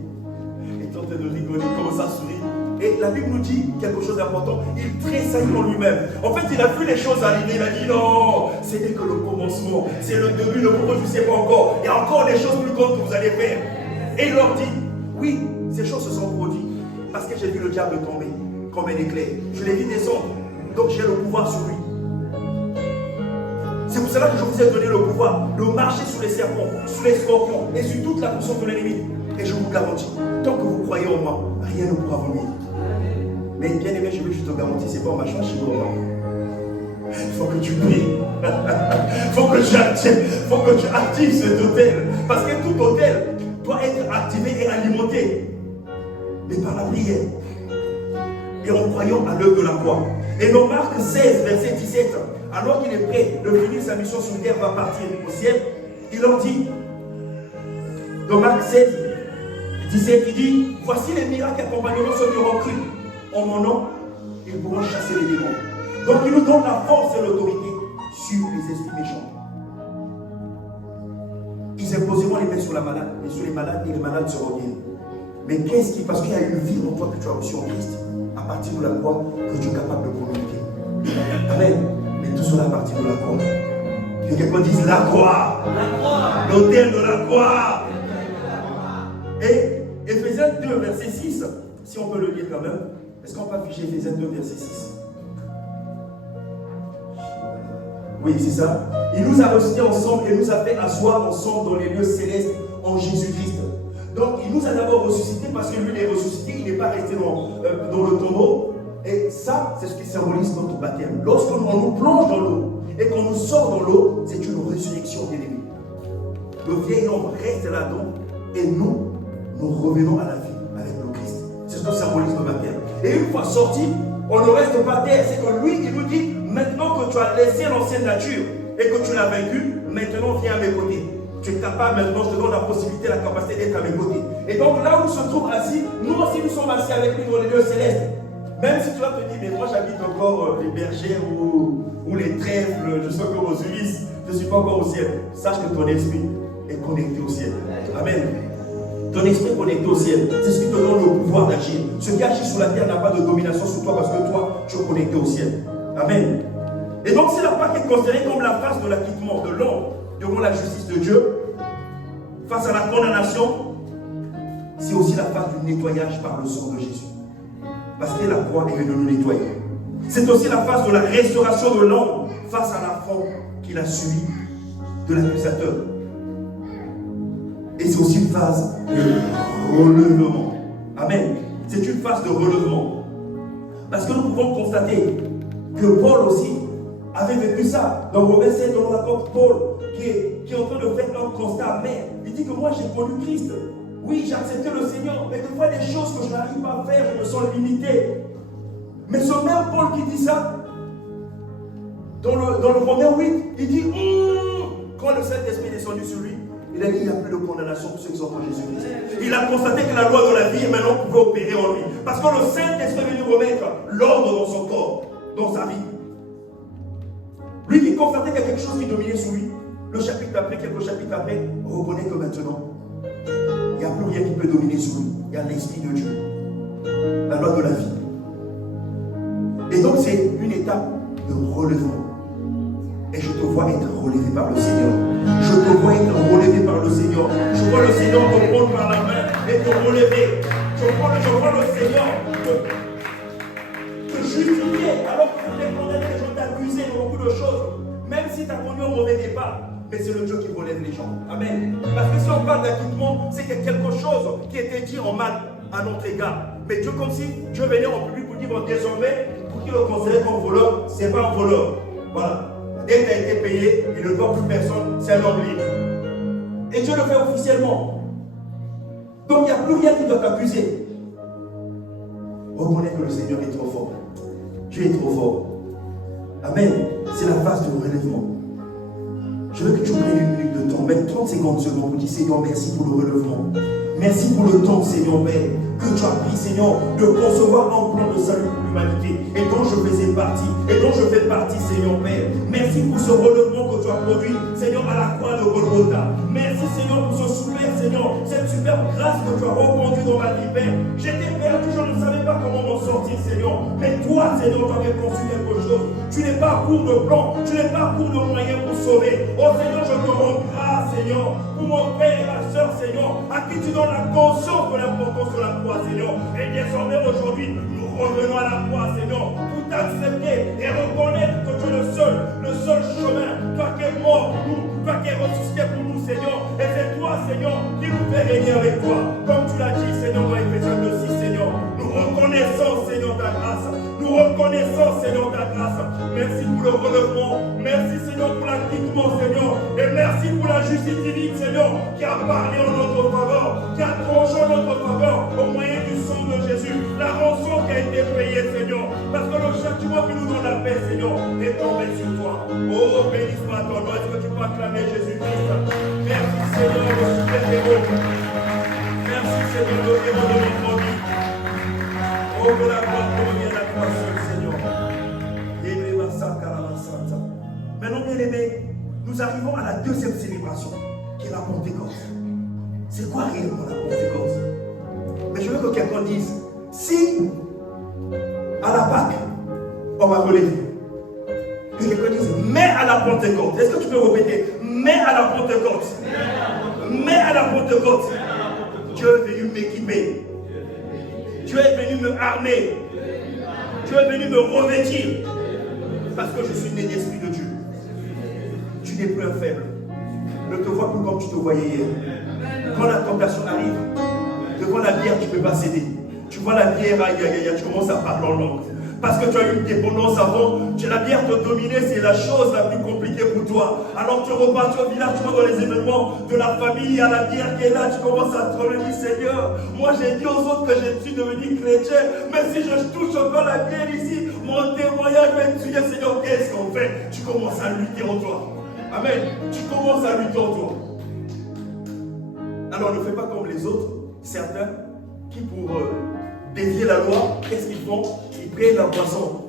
est en train de rigoler, il commence à sourire. Et la Bible nous dit quelque chose d'important, il tressaillit en lui-même. En fait, il a vu les choses arriver, il a dit non, ce n'est que le commencement, c'est le début, le moment, je ne sais pas encore. Il y a encore des choses plus grandes que vous allez faire. Et il leur dit, oui, ces choses se sont produites, parce que j'ai vu le diable tomber comme un éclair. Je l'ai vu descendre, donc j'ai le pouvoir sur lui. C'est pour cela que je vous ai donné le pouvoir de marcher sur les serpents, sur les scorpions et sur toute la puissance de l'ennemi. Et je vous garantis, tant que vous croyez en moi, rien ne pourra vous nuire. Mais bien aimé, je veux juste te garantir, c'est pas en marchant chez moi. Il faut que tu pries. Il faut que tu actives cet hôtel. Parce que tout hôtel doit être activé et alimenté. Mais par la prière. Et en croyant à l'œuvre de la croix. Et dans Marc 16, verset 17, alors qu'il est prêt de finir sa mission sur terre, va partir au ciel, il leur dit, dans Marc 16, 17, il dit, voici les miracles accompagneront ceux qui auront cru. En mon nom, ils pourront chasser les démons. Donc il nous donne la force et l'autorité sur les esprits méchants. Ils imposeront les mains sur la malade, et sur les malades, et les malades seront guéris. Mais qu'est-ce qui, parce qu'il y a une vie en toi que tu as reçue en Christ, à partir de la croix, que tu es capable de communiquer. Amen. Mais tout cela à partir de la croix. Que quelqu'un dise la croix. L'autel de la croix. Et Éphésiens 2, verset 6, si on peut le lire quand même. Est-ce qu'on peut afficher Éphésiens 2, verset 6? Oui, c'est ça. Il nous a ressuscités ensemble et nous a fait asseoir ensemble dans les lieux célestes en Jésus-Christ. Donc, il nous a d'abord ressuscités parce que lui, il est ressuscité, il n'est pas resté dans le tombeau. Et ça, c'est ce qui symbolise notre baptême. Lorsqu'on nous plonge dans l'eau et qu'on nous sort dans l'eau, c'est une résurrection d'ennemi. Le vieil homme reste là-dedans et nous revenons à la vie avec le Christ. C'est ce que symbolise le baptême. Et une fois sorti, on ne reste pas terre. C'est que lui, il nous dit, maintenant que tu as laissé l'ancienne nature et que tu l'as vaincu, maintenant viens à mes côtés. Tu es capable maintenant, je te donne la possibilité, la capacité d'être à mes côtés. Et donc là où on se trouve assis, nous aussi nous sommes assis avec lui dans les lieux célestes. Même si tu vas te dire, mais moi j'habite encore les bergers ou les trèfles, je suis encore aux Ulysses, je ne suis pas encore au ciel. Sache que ton esprit est connecté au ciel. Amen. Ton esprit est connecté au ciel. C'est ce qui te donne le pouvoir d'agir. Ce qui agit sur la terre n'a pas de domination sur toi parce que toi, tu es connecté au ciel. Amen. Et donc c'est la Pâque est considérée comme la phase de l'acquittement de l'homme devant la justice de Dieu, face à la condamnation, c'est aussi la phase du nettoyage par le sang de Jésus. Parce que la croix est venue nous nettoyer. C'est aussi la phase de la restauration de l'homme face à l'affront qu'il a subi de l'accusateur. Et c'est aussi une phase de relèvement. Amen. C'est une phase de relèvement. Parce que nous pouvons constater que Paul aussi avait vécu ça. Dans Romains 7, on raconte Paul qui est en train de faire un constat amer. Il dit que moi j'ai connu Christ. Oui, j'ai accepté le Seigneur, mais des fois des choses que je n'arrive pas à faire, je me sens limité. Mais ce même Paul qui dit ça, dans le Romains 8, il dit quand le Saint-Esprit est descendu sur lui, il a dit il n'y a plus de condamnation pour ceux qui sont en Jésus-Christ. Il a constaté que la loi de la vie maintenant pouvait opérer en lui. Parce que le Saint-Esprit est venu remettre l'ordre dans son corps, dans sa vie. Lui qui constatait qu'il y a quelque chose qui dominait sur lui, le chapitre après, quelques chapitres après, reconnaît que maintenant, il n'y a plus rien qui peut dominer sur lui. Il y a l'Esprit de Dieu, la loi de la vie. Et donc c'est une étape de relèvement. Et je te vois être relevé par le Seigneur. Je te vois être relevé par le Seigneur. Je vois le Seigneur te prendre par la main et te relever. Je vois le Seigneur te justifier alors que tu es condamné, les gens t'accusaient de beaucoup de choses. Même si tu as connu un mauvais départ, mais c'est le Dieu qui relève les gens. Amen. Parce que si on parle d'acquittement, c'est qu'il y a quelque chose qui était dit en mal à notre égard. Mais Dieu, comme si Dieu venait en public pour dire désormais, pour qu'il le considère comme voleur, ce n'est pas un voleur. Voilà. Dès que tu as été payé, il ne doit plus personne, c'est un homme libre. Et Dieu le fait officiellement. Donc il n'y a plus rien qui doit t'accuser. Reconnais que le Seigneur est trop fort. Dieu est trop fort. Amen. C'est la phase du relèvement. Je veux que tu prennes une minute de temps, même 30 secondes pour dire Seigneur, merci pour le relèvement. Merci pour le temps, Seigneur Père, que tu as pris, Seigneur, de concevoir un plan de salut pour l'humanité et dont je faisais partie, et dont je fais partie, Seigneur Père. Merci pour ce relèvement que tu as produit, Seigneur, à la croix de Golgotha. Merci, Seigneur, pour ce super, Seigneur, cette superbe grâce que tu as reconduite dans ma vie, Père. J'étais perdu, je ne savais pas comment m'en sortir, Seigneur. Mais toi, Seigneur, tu avais conçu quelque chose. Tu n'es pas à court de plan, tu n'es pas à court de moyens pour sauver. Oh Seigneur, je te rends grâce, Seigneur, pour mon Père et ma soeur, Seigneur, à qui tu donnes la conscience de l'importance de la croix, Seigneur. Et désormais, aujourd'hui, nous revenons à la croix, Seigneur, pour t'accepter et reconnaître que tu es le seul chemin, toi qui es mort pour nous, toi qui es ressuscité pour nous, Seigneur. Et c'est toi, Seigneur, qui nous fait régner avec toi. Comme tu l'as dit, Seigneur, dans Éphésiens 2:6, Seigneur. Nous reconnaissons, Seigneur, ta grâce. Nous reconnaissons, Seigneur, ta grâce. Merci pour le relèvement. Merci, Seigneur, pour l'acquittement, Seigneur. Et merci pour la justice divine, Seigneur, qui a parlé en notre faveur, qui a tranché en notre faveur au moyen du sang de Jésus. La rançon qui a été payée, Seigneur. Parce que le châtiment qui nous donne la paix, Seigneur, est tombé sur toi. Oh, béni soit ton nom. Est-ce que tu peux acclamer Jésus-Christ? Merci, Seigneur, le super-héros. Merci, Seigneur, le héros de notre vie. Oh, que la gloire revienne à toi seul, Seigneur. Maintenant, bien aimés, nous arrivons à la deuxième célébration, qui est la Pentecôte. C'est quoi réellement la Pentecôte? Mais je veux que quelqu'un dise, si à la Pâque, on va relever, que quelqu'un dise, mais à la Pentecôte. Est-ce que tu peux répéter? Mais à la Pentecôte. Mais à la Pentecôte. Dieu est venu m'équiper. Dieu est venu me armer. Dieu est venu me revêtir. Parce que je suis né d'esprit de Dieu. Tu n'es plus un faible. Ne te vois plus comme tu te voyais hier. Quand la tentation arrive, devant la bière, tu ne peux pas céder. Tu vois la bière, tu commences à parler en langue. Parce que tu as eu une dépendance avant, la bière te dominait, c'est la chose la plus compliquée pour toi. Alors tu repars au village, tu vas dans les événements de la famille, à la bière qui est là, tu commences à te dire Seigneur, moi j'ai dit aux autres que je suis devenu chrétien, mais si je touche encore la bière ici, mon témoignage va être tué, Seigneur, qu'est-ce qu'on fait? Tu commences à lutter en toi. Amen. Tu commences à lutter en toi. Alors ne fais pas comme les autres, certains, qui pour dévier la loi, qu'est-ce qu'ils font? Ils prennent la boisson,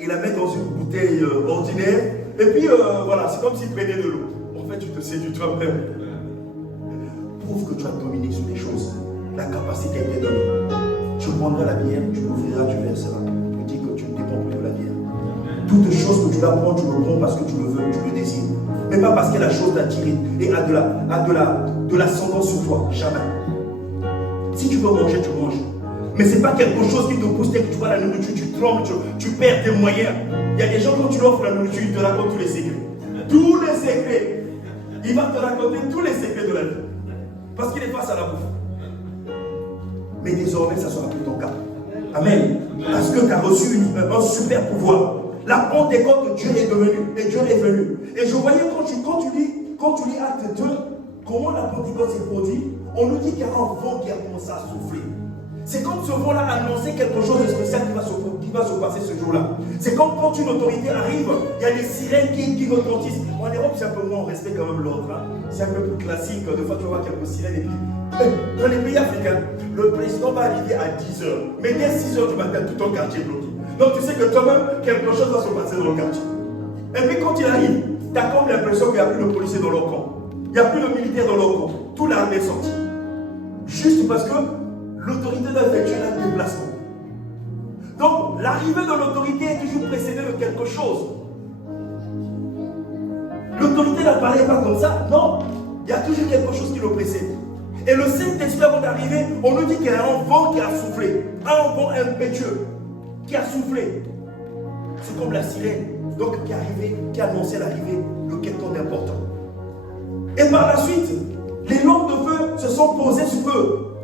ils la mettent dans une bouteille ordinaire, et puis voilà, c'est comme s'ils prenaient de l'eau. En fait, tu te séduis toi-même. Prouve que tu as dominé sur les choses. La capacité était donnée. Tu prendras la bière, tu l'ouvriras, tu verseras. Tu dis que tu ne dépends plus de la bière. Toute chose que tu dois prendre, tu le prends parce que tu le veux, tu le désires. Mais pas parce que la chose t'attire et a de l'ascendance sur toi. Jamais. Si tu veux manger, tu manges. Mais ce n'est pas quelque chose qui te pousse dès que tu vois la nourriture, tu trembles, tu perds tes moyens. Il y a des gens, quand tu leur offres la nourriture, ils te racontent tous les secrets. Tous les secrets. Il va te raconter tous les secrets de la vie. Parce qu'il est face à la bouffe. Mais désormais, ça sera plus ton cas. Amen. Parce que tu as reçu un super pouvoir. La Pentecôte, Dieu est devenu. Et Dieu est venu. Et je voyais quand tu lis Acte 2, comment la Pentecôte s'est produite, on nous dit qu'il y a un vent qui a commencé à souffler. C'est comme ce vent-là annonçait quelque chose de spécial qui va se passer ce jour-là. C'est comme quand une autorité arrive, il y a des sirènes qui retentissent. En Europe, c'est un peu moins, on respecte quand même l'ordre. Hein. C'est un peu plus classique. Des fois, tu vas voir quelques sirènes. Et puis, dans les pays africains, le président va arriver à 10h. Mais dès 6h du matin, tout ton quartier est bloqué. Donc, tu sais que toi-même, quelque chose va se passer dans le quartier. Et puis, quand il arrive, tu as comme l'impression qu'il n'y a plus de policiers dans leur camp. Il n'y a plus de militaires dans leur camp. Tout l'armée est sortie. Juste parce que l'autorité doit effectuer un déplacement. Donc, l'arrivée de l'autorité est toujours précédée de quelque chose. L'autorité n'apparaît pas comme ça. Non, il y a toujours quelque chose qui le précède. Et le Saint-Esprit, avant d'arriver, on nous dit qu'il y a un vent qui a soufflé. Un vent impétueux qui a soufflé. C'est comme la sirène. Donc, qui est arrivé, qui a annoncé l'arrivée de quelqu'un d'important. Et par la suite, les langues de feu se sont posées sur eux.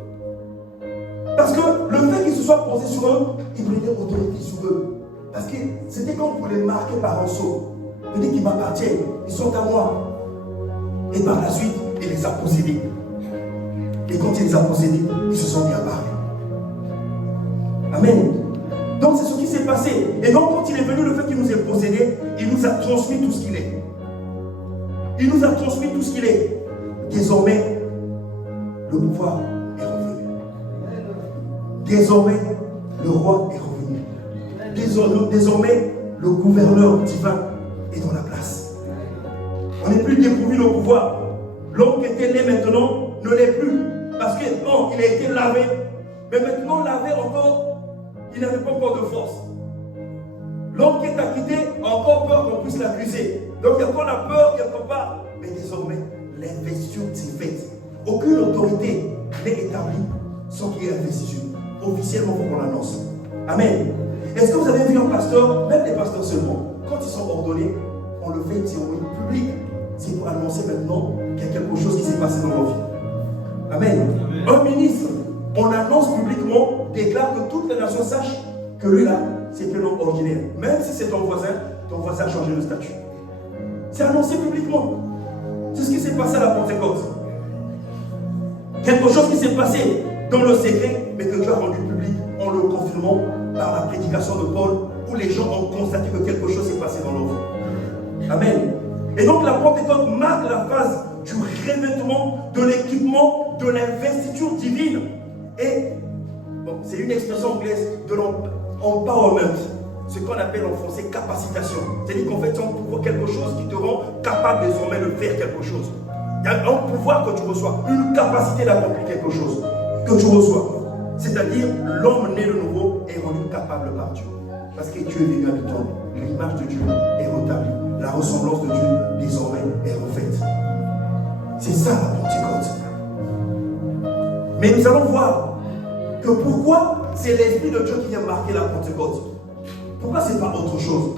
Parce que le fait qu'ils se soient posés sur eux, ils prenaient autorité sur eux. Parce que c'était comme pour les marquer par un sceau. Il dit qu'ils m'appartiennent, ils sont à moi. Et par la suite, il les a possédés. Et quand il les a possédés, ils se sont mis à parler. Amen. Donc c'est ce qui s'est passé. Et donc quand il est venu, le fait qu'il nous ait possédés, il nous a transmis tout ce qu'il est. Il nous a transmis tout ce qu'il est. Désormais, le pouvoir est revenu. Désormais, le roi est revenu. Désormais, le gouverneur divin est dans la place. On n'est plus dépourvu le pouvoir. L'homme qui était né maintenant ne l'est plus. Parce que non, il a été lavé. Mais maintenant, lavé encore, il n'avait pas encore de force. L'homme qui est acquitté a encore peur qu'on puisse l'accuser. Donc, il y a encore la peur quelque part. Mais désormais, l'investiture s'est faite. Aucune autorité n'est établie sans qu'il y ait investiture. Officiellement, il faut qu'on l'annonce. Amen. Est-ce que vous avez vu un pasteur, même les pasteurs seulement, quand ils sont ordonnés, on le fait une cérémonie publique. C'est pour annoncer maintenant qu'il y a quelque chose qui s'est passé dans nos vies. Amen. Un ministre, on annonce publiquement, déclare que toutes les nations sachent que lui là, c'est un homme ordinaire. Même si c'est ton voisin a changé de statut. C'est annoncé publiquement. C'est ce qui s'est passé à la Pentecôte. Quelque chose qui s'est passé dans le secret, mais que Dieu a rendu public en le confirmant par la prédication de Paul, où les gens ont constaté que quelque chose s'est passé dans leur vie. Amen. Et donc la Pentecôte marque la phase du revêtement, de l'équipement, de l'investiture divine. Et bon, c'est une expression anglaise de l'empowerment, ce qu'on appelle en français capacitation. C'est-à-dire qu'en fait, on trouve quelque chose qui te rend capable désormais de faire quelque chose. Il y a un pouvoir que tu reçois, une capacité d'accomplir quelque chose que tu reçois. C'est-à-dire, l'homme né de nouveau est rendu capable par Dieu. Parce que Dieu est venu habitant. L'image de Dieu est rétablie. La ressemblance de Dieu, désormais, est refaite. C'est ça la Pentecôte. Mais nous allons voir que pourquoi c'est l'Esprit de Dieu qui vient marquer la Pentecôte. Pourquoi ce n'est pas autre chose?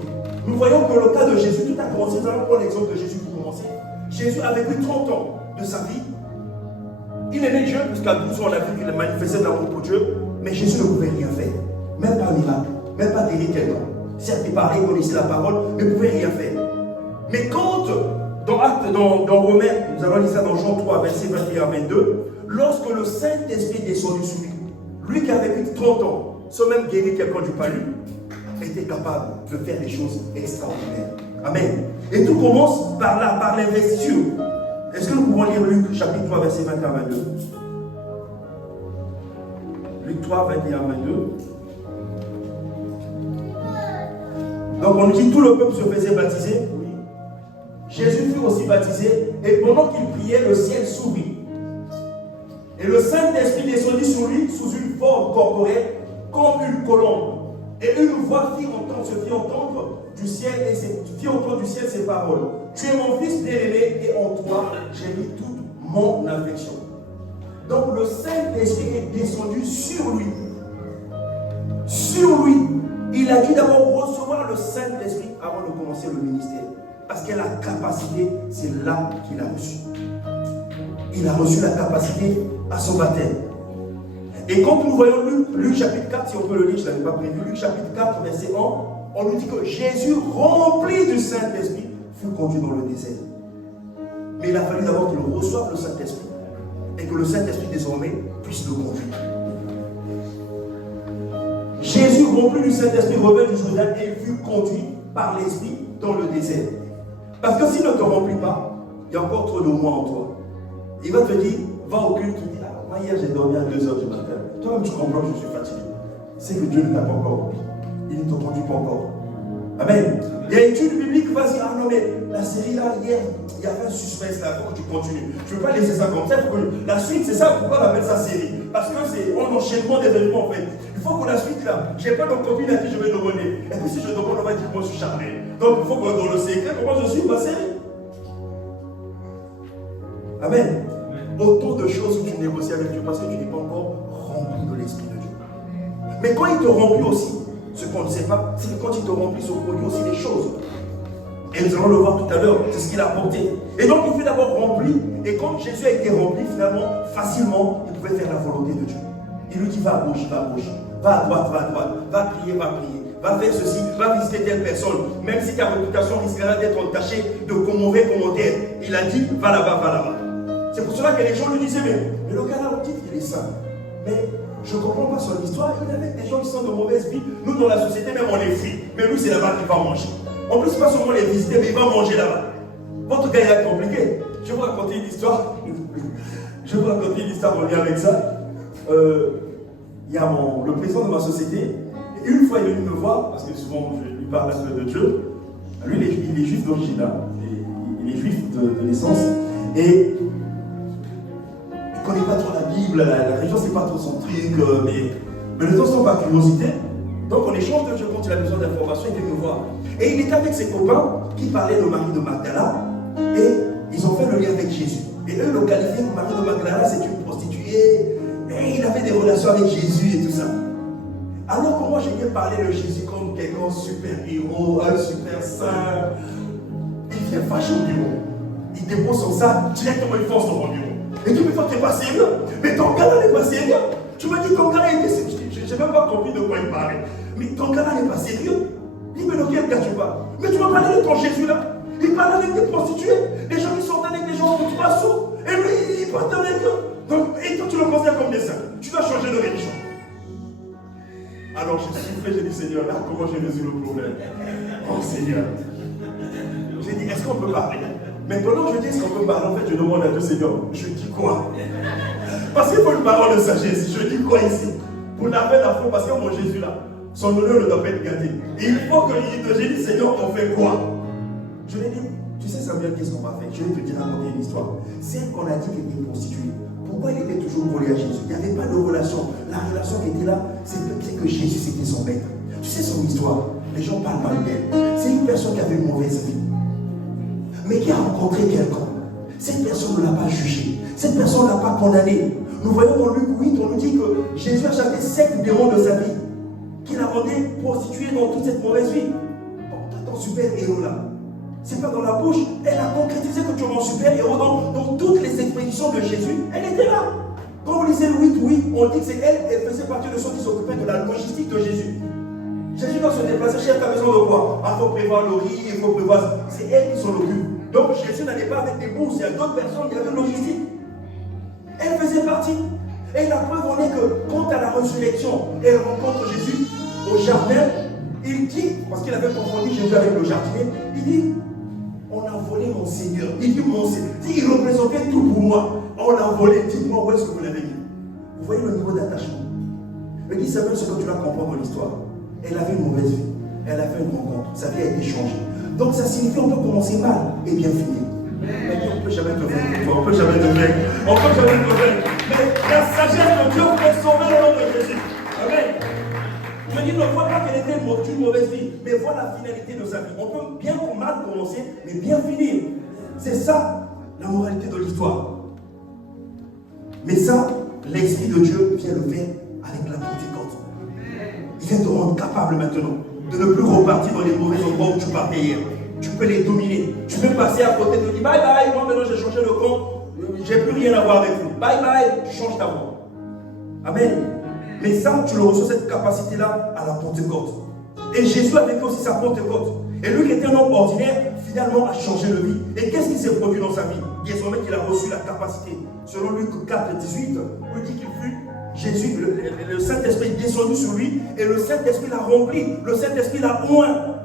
Nous voyons que le cas de Jésus, tout a commencé. Nous allons prendre l'exemple de Jésus pour commencer. Jésus a vécu 30 ans de sa vie. Il aimait Dieu, puisqu'à 12 ans, on a vu qu'il manifestait l'amour pour Dieu. Mais Jésus ne pouvait rien faire. Même pas miracle. Même pas guérir quelqu'un. Certes, il parlait, il connaissait la parole, mais il ne pouvait rien faire. Mais quand, dans Romains, nous allons lire ça dans Jean 3, verset 21 à 22, lorsque le Saint-Esprit est descendu sur lui, lui qui avait vécu 30 ans, sans même guérir quelqu'un du palu, était capable de faire des choses extraordinaires. Amen. Et tout commence par là, par l'investiture. Est-ce que nous pouvons lire Luc chapitre 3, verset 21 à 22? Luc 3, 21 à 22. Donc on nous dit tout le peuple se faisait baptiser. Oui. Jésus fut aussi baptisé. Et pendant qu'il priait, le ciel s'ouvrit. Et le Saint-Esprit descendit sur lui sous une forme corporelle comme une colombe. Et une voix se fit entendre du ciel, et fit entendre du ciel ces paroles. Tu es mon fils bien-aimé, et en toi j'ai mis toute mon affection. Donc le Saint-Esprit est descendu sur lui. Sur lui. Il a dû d'abord recevoir le Saint-Esprit avant de commencer le ministère. Parce que la capacité, c'est là qu'il a reçu. Il a reçu la capacité à son baptême. Et quand nous voyons Luc chapitre 4, si on peut le lire, je ne l'avais pas prévu, Luc chapitre 4, verset 1, on nous dit que Jésus, rempli du Saint-Esprit, fut conduit dans le désert. Mais il a fallu d'abord qu'il reçoive le Saint-Esprit et que le Saint-Esprit désormais puisse le conduire. Jésus, rempli du Saint-Esprit, revint du Jourdain et fut conduit par l'Esprit dans le désert. Parce que s'il ne te remplit pas, il y a encore trop de moi en toi. Il va te dire, va au culte, tu dis, ah, moi hier j'ai dormi à 2h du matin. Toi-même tu comprends que je suis fatigué. C'est que Dieu ne t'a pas encore rempli. Il ne te conduit pas encore. Amen. Il y a une étude biblique, vas-y, ah non mais la série là, hier, il y avait un suspense là, il faut que tu continues. Je ne veux pas laisser ça comme ça, la suite c'est ça, pourquoi on appelle ça série? Parce que c'est un enchaînement d'événements en fait. Il faut que la suite là, j'ai pas de copine à qui je vais demander. Et puis si je demande, on va dire que moi je suis charmé. Donc il faut que dans le secret, comment je suis ma série. Amen. Autant de choses où tu négocies avec Dieu parce que tu n'es pas encore rempli de l'Esprit de Dieu. Mais quand il te remplit aussi, ce qu'on ne sait pas, c'est que quand il te remplit, il se produit aussi des choses. Et nous allons le voir tout à l'heure, c'est ce qu'il a apporté. Et donc il fut d'abord rempli, et quand Jésus a été rempli, finalement, facilement, il pouvait faire la volonté de Dieu. Il lui dit, va à gauche, va à droite, va prier, va faire ceci, va visiter telle personne, même si ta réputation risquera d'être entachée de mauvais commentaires. Il a dit, va là-bas. C'est pour cela que les gens lui disaient, mais le gars là, on dit qu'il est saint. Mais je ne comprends pas son histoire. Il y avait des gens qui sont de mauvaise vie. Nous, dans la société, même on les fuit. Mais lui, c'est là-bas qu'il va manger. En plus, pas seulement les visiter, mais il va manger là-bas. Votre gars, il est compliqué. Je vais vous raconter une histoire. En lien avec ça. Il y a le président de ma société. Une fois, il est venu me voir, parce que souvent, je lui parle un peu de Dieu. Lui, il est juif d'origine. Il est juif de naissance. Et il ne connaît pas trop la Bible, la religion, c'est pas trop son truc, mais le temps sont par curiosité. Donc on échange de Dieu quand il a besoin d'informations, il vient me voir. Et il était avec ses copains qui parlaient de Marie de Magdala, et ils ont fait le lien avec Jésus. Et eux le qualifiaient que Marie de Magdala, c'est une prostituée, et il avait des relations avec Jésus et tout ça. Alors que moi j'ai bien parlé de Jésus comme quelqu'un super héros, un super saint, il vient fâché au bureau. Il dépose son sac, directement il fonce dans mon bureau. Et tu me dis, tu n'es pas sérieux. Mais ton gars n'est pas sérieux. Tu me dis, ton gars est sérieux. Je n'ai même pas compris de quoi il parlait. Mais ton gars n'est pas sérieux. Il me dit, quel gars tu parles? Mais tu m'as parlé de ton Jésus là. Il parle avec des prostituées. Des gens qui sont avec des gens pour 3 sous. Et lui, il parle avec eux. Donc, et toi, tu le considères comme des saints. Tu dois changer de religion. Alors, je suis fait, j'ai dit, Seigneur, là, comment j'ai résolu le problème? Oh Seigneur. J'ai dit, est-ce qu'on peut parler? Mais pendant que je dis ce qu'on peut parler, en fait, je demande à Dieu, Seigneur, je dis quoi? Parce qu'il faut une parole de sagesse. Je dis quoi ici? Pour laver la foi, parce que mon Jésus là, son honneur ne doit pas être gâté. Et il faut que j'ai dit, Seigneur, on fait quoi? Je lui ai dit, tu sais Samuel, qu'est-ce qu'on va faire? Je vais te dire, raconter une histoire. Celle qu'on a dit qu'elle était prostituée. Pourquoi il était toujours collé à Jésus? Il n'y avait pas de relation. La relation qui était là, c'est que Jésus, c'était son maître. Tu sais son histoire. Les gens parlent mal d'elle. C'est une personne qui avait une mauvaise vie, mais qui a rencontré quelqu'un. Cette personne ne l'a pas jugé. Cette personne ne l'a pas condamné. Nous voyons dans Luc 8, on nous dit que Jésus a chassé 7 démons de sa vie, qui l'a rendu prostituée dans toute cette mauvaise vie. Ton super héros là, c'est pas dans la bouche, elle a concrétisé que tu es mon super héros dans toutes les expéditions de Jésus, elle était là. Quand vous lisez le 8, oui, on dit que c'est elle faisait partie de ceux qui s'occupaient de la logistique de Jésus. Jésus doit se déplacer, chef, tu as besoin de quoi? Il faut prévoir le riz, il faut prévoir. C'est elle qui s'en occupe. Donc Jésus n'allait pas avec des bourses, il y a d'autres personnes qui avaient une logistique. Elle faisait partie. Et la preuve en est que quand à la résurrection, elle rencontre Jésus au jardin, il dit, parce qu'il avait confondu Jésus avec le jardinier, il dit, on a volé mon Seigneur. Il dit, mon Seigneur. Il représentait tout pour moi. On l'a volé. Dites-moi où est-ce que vous l'avez mis. Vous voyez le niveau d'attachement. Il dit, Samuel, ce que tu vas comprendre dans l'histoire. Elle avait une mauvaise vie. Elle a fait une rencontre. Sa vie a été changée. Donc ça signifie qu'on peut commencer mal et bien finir. Mais on ne peut jamais te vaincre. On ne peut jamais te vaincre. On ne peut jamais te vaincre. Mais la sagesse de Dieu peut sauver le nom de Jésus. Amen. Je dire, ne voit pas qu'elle était une mauvaise vie, mais voit la finalité de sa vie. On peut bien mal commencer, mais bien finir. C'est ça la moralité de l'histoire. Mais ça, l'Esprit de Dieu vient le faire avec la Pentecôte. Il vient te rendre capable maintenant de ne plus repartir dans les mauvais endroits où tu partais hier. Tu peux les dominer. Tu peux passer à côté de dire bye bye, moi maintenant j'ai changé le camp, j'ai plus rien à voir avec vous. Bye bye, tu changes ta voix. Amen. Mais ça, tu le reçois cette capacité-là à la Pentecôte. Et Jésus a vécu aussi sa Pentecôte. Et lui qui était un homme ordinaire, finalement a changé de vie. Et qu'est-ce qui s'est produit dans sa vie? Désormais qu'il a reçu la capacité. Selon Luc 4, 18, il dit qu'il fut Jésus, le Saint-Esprit est descendu sur lui et le Saint-Esprit l'a rempli. Le Saint-Esprit l'a oint.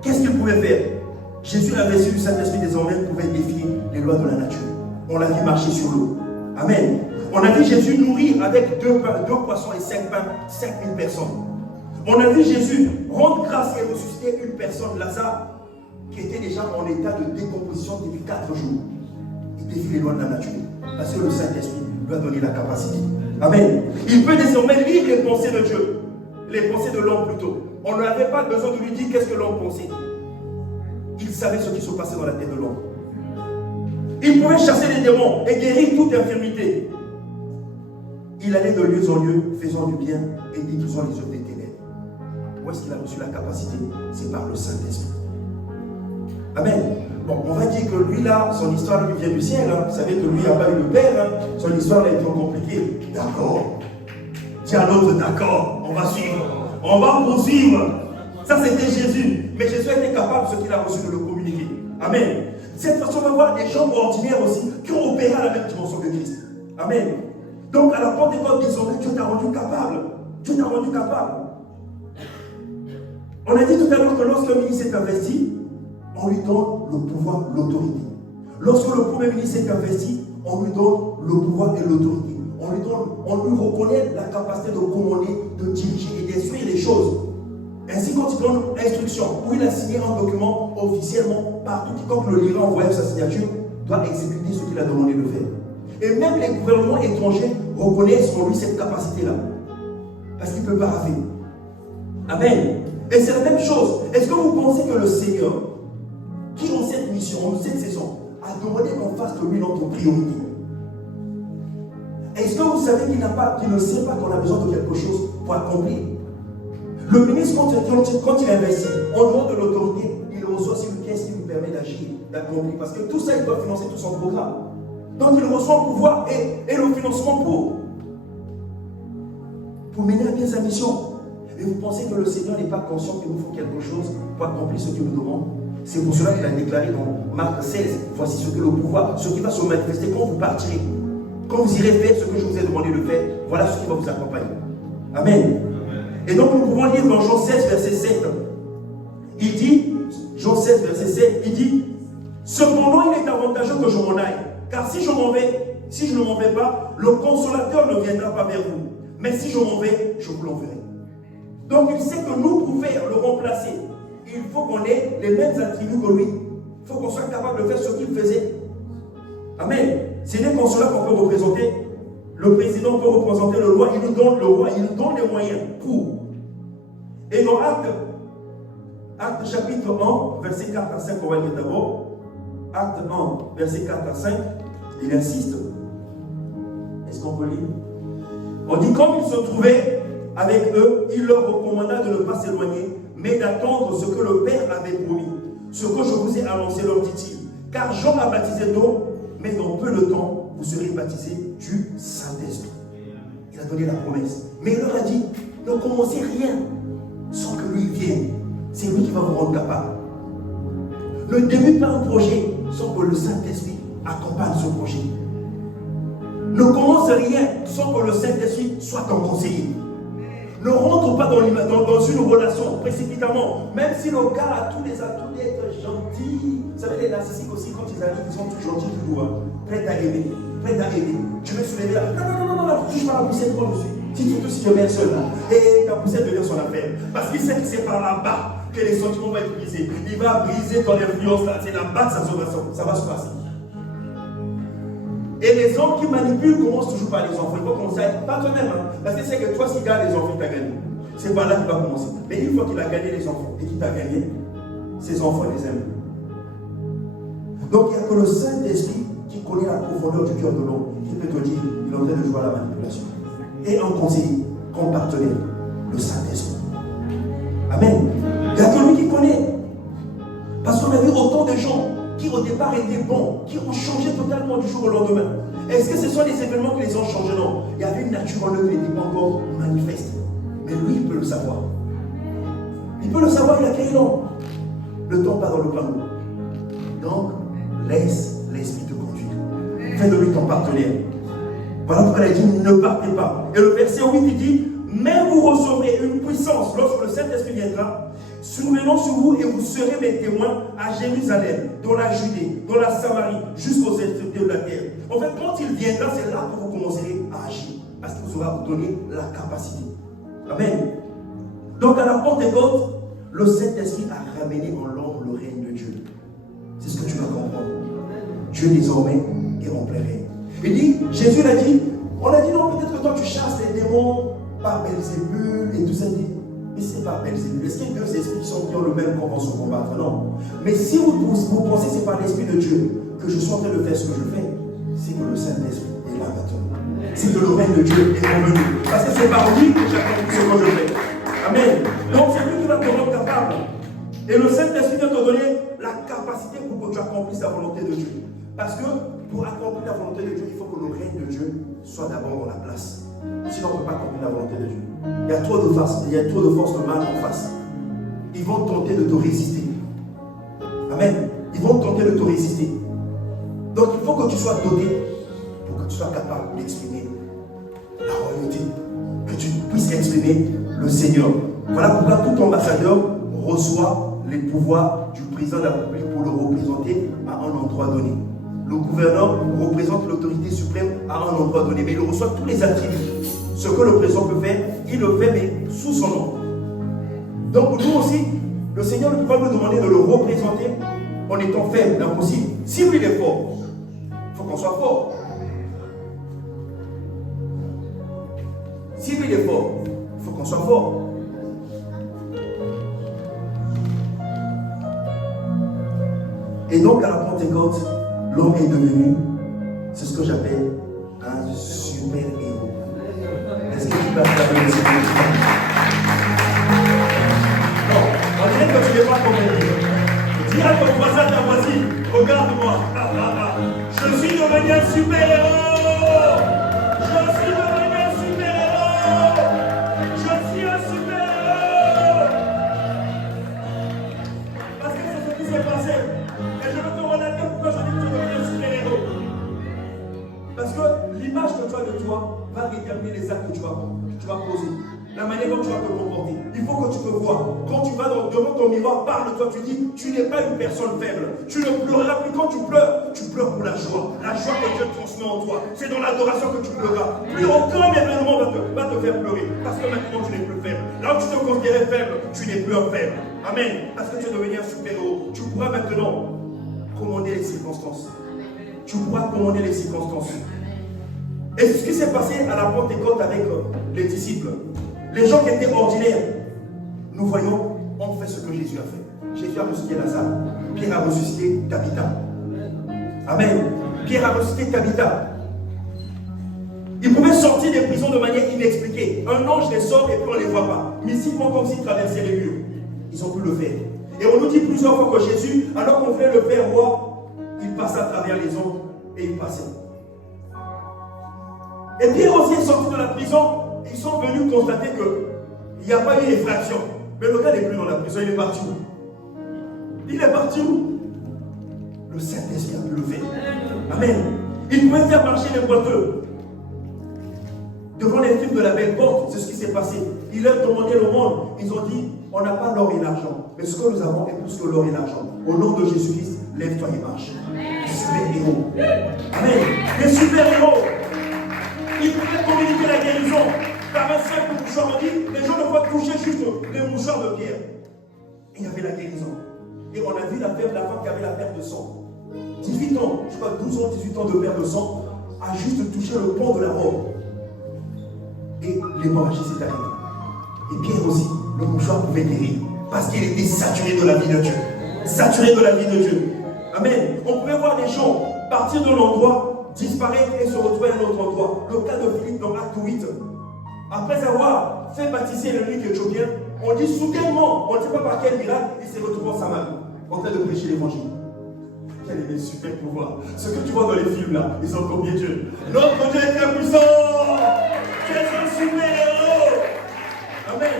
Qu'est-ce qu'il pouvait faire? Jésus, investi du Saint-Esprit désormais, pouvait défier les lois de la nature. On l'a vu marcher sur l'eau. Amen. On a vu Jésus nourrir avec deux poissons et 5 pains 5000 personnes. On a vu Jésus rendre grâce et ressusciter une personne, Lazare, qui était déjà en état de décomposition depuis 4 jours. Il défie les lois de la nature. Parce que le Saint-Esprit lui a donné la capacité. Amen. Il peut désormais lire les pensées de Dieu. Les pensées de l'homme plutôt. On n'avait pas besoin de lui dire qu'est-ce que l'homme pensait. Il savait ce qui se passait dans la tête de l'homme. Il pouvait chasser les démons et guérir toute infirmité. Il allait de lieu en lieu, faisant du bien et détruisant les œuvres des ténèbres. Où est-ce qu'il a reçu la capacité? C'est par le Saint-Esprit. Amen. Bon, on va dire que lui là, son histoire lui vient du ciel. Hein. Vous savez que lui n'a pas eu de père. Hein. Son histoire est trop compliquée. D'accord. Dis à l'autre, d'accord, on va suivre. On va poursuivre. Ça c'était Jésus. Mais Jésus était capable, ce qu'il a reçu, de le communiquer. Amen. Cette façon, on va voir des gens ordinaires aussi qui ont opéré à la même dimension que Christ. Amen. Donc à la Pentecôte, désormais, Dieu t'a rendu capable. Dieu t'a rendu capable. On a dit tout à l'heure que lorsqu'un ministre est investi, on lui donne le pouvoir, l'autorité. Lorsque le premier ministre est investi, on lui donne le pouvoir et l'autorité. On lui reconnaît la capacité de commander, de diriger et d'instruire les choses. Ainsi, quand il donne instruction, ou il a signé un document officiellement, partout quiconque le lira en voyant sa signature, doit exécuter ce qu'il a demandé de faire. Et même les gouvernements étrangers reconnaissent en lui cette capacité-là. Parce qu'il peut paraphrer. Amen. Et c'est la même chose. Est-ce que vous pensez que le Seigneur, qui en cette mission, en cette saison, a demandé qu'on fasse de lui notre priorité? Est-ce que vous savez qu'il ne sait pas qu'on a besoin de quelque chose pour accomplir? Le ministre, quand il investit, en dehors de l'autorité, il reçoit aussi une pièce qui lui permet d'agir, d'accomplir. Parce que tout ça, il doit financer tout son programme. Donc il reçoit le pouvoir et le financement pour mener à bien sa mission. Et vous pensez que le Seigneur n'est pas conscient qu'il nous faut quelque chose pour accomplir ce qu'il nous demande? C'est pour cela qu'il a déclaré dans Marc 16, voici ce que le pouvoir, ce qui va se manifester quand vous partirez. Quand vous irez faire ce que je vous ai demandé de faire, voilà ce qui va vous accompagner. Amen. Et donc nous pouvons lire dans Jean 16, verset 7. Il dit, Jean 16, verset 7, il dit, cependant il est avantageux que je m'en aille. Car si je ne m'en vais pas, le consolateur ne viendra pas vers vous. Mais si je m'en vais, je vous l'enverrai. Donc il sait que nous, pour faire le remplacer, il faut qu'on ait les mêmes attributs que lui. Il faut qu'on soit capable de faire ce qu'il faisait. Amen. C'est des consolats qu'on peut représenter. Le président peut représenter le roi. Il nous donne le roi. Il nous donne les moyens pour. Et dans Acte chapitre 1, verset 4 à 5, on va lire d'abord. Acte 1, verset 4 à 5. Il insiste. Est-ce qu'on peut lire? On dit, comme il se trouvait avec eux, il leur recommanda de ne pas s'éloigner, mais d'attendre ce que le Père avait promis. Ce que je vous ai annoncé, leur dit-il. Car Jean a baptisé d'eau, mais dans peu de temps, vous serez baptisés du Saint-Esprit. Il a donné la promesse. Mais il leur a dit, ne commencez rien sans que lui vienne. C'est lui qui va vous rendre capable. Ne débute pas un projet sans que le Saint-Esprit accompagne ce projet. Ne commence rien sans que le Saint-Esprit soit ton conseiller. Ne rentre pas dans une relation précipitamment, même si le gars a tous les atouts d'être gentil. Vous savez, les narcissiques aussi, quand ils arrivent, ils sont tous gentils, toujours, hein, prêts à aimer, Tu veux soulever là. Non, touche pas la poussette comme je suis. Si tu touches, tu te mets seul là. Et ta poussette devient son affaire. Parce qu'il sait que c'est par là-bas que les sentiments vont être brisés. Il va briser ton influence là. C'est là-bas que ça va se passer. Et les hommes qui manipulent commencent toujours par les enfants. Il faut commencer pas toi-même. Hein, parce que c'est que toi, s'il gagne les enfants, il t'a gagné. C'est par là qu'il va commencer. Mais une fois qu'il a gagné les enfants et qu'il t'a gagné, ses enfants les aiment. Donc il n'y a que le Saint-Esprit qui connaît la profondeur du cœur de l'homme, qui peut te dire, il est en train de jouer à la manipulation. Et un conseiller, comme partenaire, le Saint-Esprit. Amen. Il n'y a que lui qui connaît. Parce qu'on a vu autant de gens qui au départ étaient bons, qui ont changé totalement du jour au lendemain. Est-ce que ce sont des événements qui les ont changés? Non. Il y avait une nature en eux qui n'était pas encore manifeste. Mais lui, il peut le savoir. Il peut le savoir, il a créé l'homme. Le temps pas dans le plan. Donc, laisse l'esprit te conduire. Fais de lui ton partenaire. Voilà pourquoi il a dit, ne partez pas. Et le verset 8, il dit, mais vous recevrez une puissance lorsque le Saint-Esprit viendra, survenant sur vous, et vous serez mes témoins à Jérusalem, dans la Judée, dans la Samarie, jusqu'aux extrémités de la terre. En fait, quand il viendra, c'est là que vous commencerez à agir. Parce qu'il vous aura donné la capacité. Amen. Donc à la Pentecôte, le Saint-Esprit a ramené en l'homme le règne de Dieu. C'est ce que tu vas comprendre. Dieu désormais est en plein règne. Il dit, Jésus l'a dit, on a dit non, peut-être que toi tu chasses les démons par Belzébul et tout ça. Il dit, mais c'est pas Belzébul. Est-ce qu'il y a deux esprits qui ont le même corps pour se combattre? Non. Mais si vous pensez que c'est par l'Esprit de Dieu que je suis en train de faire ce que je fais, c'est que le Saint-Esprit est là maintenant. C'est que le règne de Dieu est revenu. Parce que c'est par lui que j'accomplis ce que je fais. Amen. Donc c'est lui qui va te rendre capable. Et le Saint-Esprit va te donner la capacité pour que tu accomplisses la volonté de Dieu. Parce que pour accomplir la volonté de Dieu, il faut que le règne de Dieu soit d'abord dans la place. Sinon, on ne peut pas accomplir la volonté de Dieu. Il y a trop de forces de mal en face. Ils vont tenter de te résister. Amen. Ils vont tenter de te résister. Donc il faut que tu sois doté pour que tu sois capable d'exprimer la royauté, que tu puisses exprimer le Seigneur. Voilà pourquoi tout ambassadeur reçoit les pouvoirs du président de la République pour le représenter à un endroit donné. Le gouverneur représente l'autorité suprême à un endroit donné, mais il reçoit tous les attributs. Ce que le président peut faire, il le fait, mais sous son nom. Donc nous aussi, le Seigneur ne peut pas nous demander de le représenter en étant faible, impossible. Si lui il est fort, il faut qu'on soit fort. Si lui il est fort, il faut qu'on soit fort. Et donc à la Pentecôte, l'homme est devenu, c'est ce que j'appelle un super-héros. Est-ce que tu peux acclamer le super-héros? Non, on dirait que tu n'es pas convaincu. Dis à ton voisin, ta voisine, regarde-moi. Je suis devenu un super-héros. Je suis devenu un super-héros. Je suis un super-héros. Parce que c'est ce qui s'est passé. Et je veux te relater pourquoi je dis que tu deviens un super-héros. Parce que l'image que tu as de toi va déterminer les actes que tu vas poser. La manière dont tu vas te comporter. Il faut que tu te vois. Quand tu vas devant ton miroir, parle-toi, tu dis, tu n'es pas une personne faible. Tu ne pleureras plus quand tu pleures pour la joie. La joie que Dieu transmet en toi. C'est dans l'adoration que tu pleureras. Plus aucun événement va te faire pleurer. Parce que maintenant tu n'es plus faible. Là où tu te considérais faible, tu n'es plus un faible. Amen. Parce que tu es devenu un super-héros. Tu pourras maintenant commander les circonstances. Tu pourras commander les circonstances. Et c'est ce qui s'est passé à la Pentecôte avec les disciples. Les gens qui étaient ordinaires, nous voyons, ont fait ce que Jésus a fait. Jésus a ressuscité Lazare. Pierre a ressuscité Tabitha. Amen. Pierre a ressuscité Tabitha. Ils pouvaient sortir des prisons de manière inexpliquée. Un ange les sort et puis on ne les voit pas. Mystiquement, comme s'ils traversaient les murs. Ils ont pu le faire. Et on nous dit plusieurs fois que Jésus, alors qu'on voulait le faire roi, il passait à travers les ombres et il passait. Et Pierre aussi est sorti de la prison. Ils sont venus constater qu'il n'y a pas eu d'effraction. Mais le gars n'est plus dans la prison, il est parti où? Il est parti où? Le Saint-Esprit a pu le faire. Amen. Il pouvait faire marcher les boiteux. Devant les films de la belle porte, c'est ce qui s'est passé. Il leur demandé le monde. Ils ont dit, on n'a pas l'or et l'argent. Mais ce que nous avons est plus que l'or et l'argent. Au nom de Jésus-Christ, lève-toi et marche. Super-héros. Amen. Les super-héros. Ils pouvaient communiquer la guérison par un simple mouchoir. On dit, les gens ne peuvent toucher juste les mouchoirs de Pierre. Et il y avait la guérison. Et on a vu la femme qui avait la perte de sang. 18 ans, je crois 12 ans, 18 ans de perte de sang, a juste touché le pont de la robe. Et l'hémorragie s'est arrêtée. Et Pierre aussi, le mouchoir pouvait guérir. Parce qu'il était saturé de la vie de Dieu. Saturé de la vie de Dieu. Amen. On pouvait voir des gens partir de l'endroit, disparaître et se retrouver à un autre endroit. Le cas de Philippe dans Acte 8. Après avoir fait baptiser l'eunuque éthiopien, on dit soudainement, on ne sait pas par quel miracle, il s'est retrouvé en Samarie, en train de prêcher l'évangile. Quel est le super pouvoir. Ce que tu vois dans les films là, ils ont combien Dieu. Notre Dieu est très puissant. Tu es un super héros. Amen.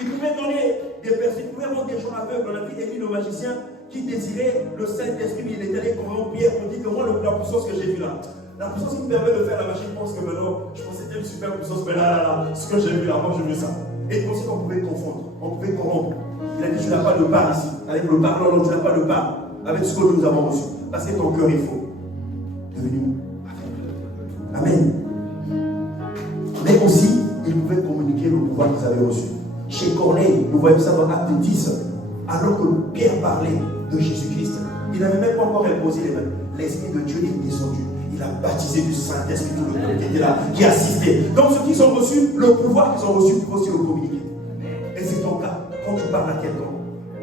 Il pouvait donner des personnes, il pouvait avoir des gens aveugles. On a vu Élie le magicien qui désirait le Saint-Esprit, mais il est allé convaincre Pierre pour dire que moi, la puissance que j'ai vue là, la puissance qui me permet de faire la magie, je pense que maintenant, je pensais que c'était une super puissance, mais là, ce que j'ai vu là, moi je veux ça. Et il pensait qu'on pouvait confondre, on pouvait corrompre. Il a dit, tu n'as pas de part ici. Avec le parlant, non, tu n'as pas de part. Avec ce que nous avons reçu. Parce que ton cœur est faux. Devenu Amen. Mais aussi, ils pouvaient communiquer le pouvoir qu'ils avaient reçu. Chez Corneille, nous voyons ça dans Acte 10, alors que Pierre parlait de Jésus-Christ, il n'avait même pas encore imposé les mains. L'Esprit de Dieu est descendu. Il a baptisé du Saint-Esprit tout le monde qui était là, qui assistait. Donc ceux qui ont reçu le pouvoir qu'ils ont reçu, ils peuvent aussi le communiquer. Et c'est ton cas. Quand tu parles à quelqu'un,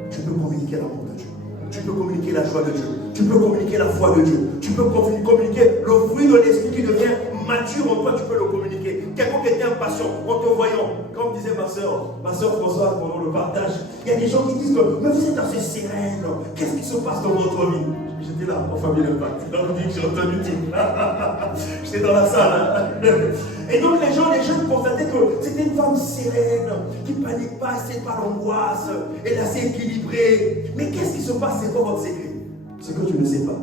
tu peux communiquer l'amour de Dieu. Tu peux communiquer la joie de Dieu. Tu peux communiquer la foi de Dieu. Tu peux communiquer le fruit de l'esprit qui devient mature en toi, tu peux le communiquer. Quelqu'un qui était impatient en te voyant, comme disait ma soeur Françoise pendant le partage, il y a des gens qui disent que mais vous êtes assez sereine, qu'est-ce qui se passe dans votre vie? J'étais là en famille d'impact. Dans le dit que j'ai entendu dire. J'étais dans la salle. Et donc les jeunes constataient que c'était une femme sereine, qui ne panique pas, c'est pas l'angoisse, elle est assez équilibrée. Mais qu'est-ce qui se passe? C'est quoi votre secret? Ce que tu ne sais pas.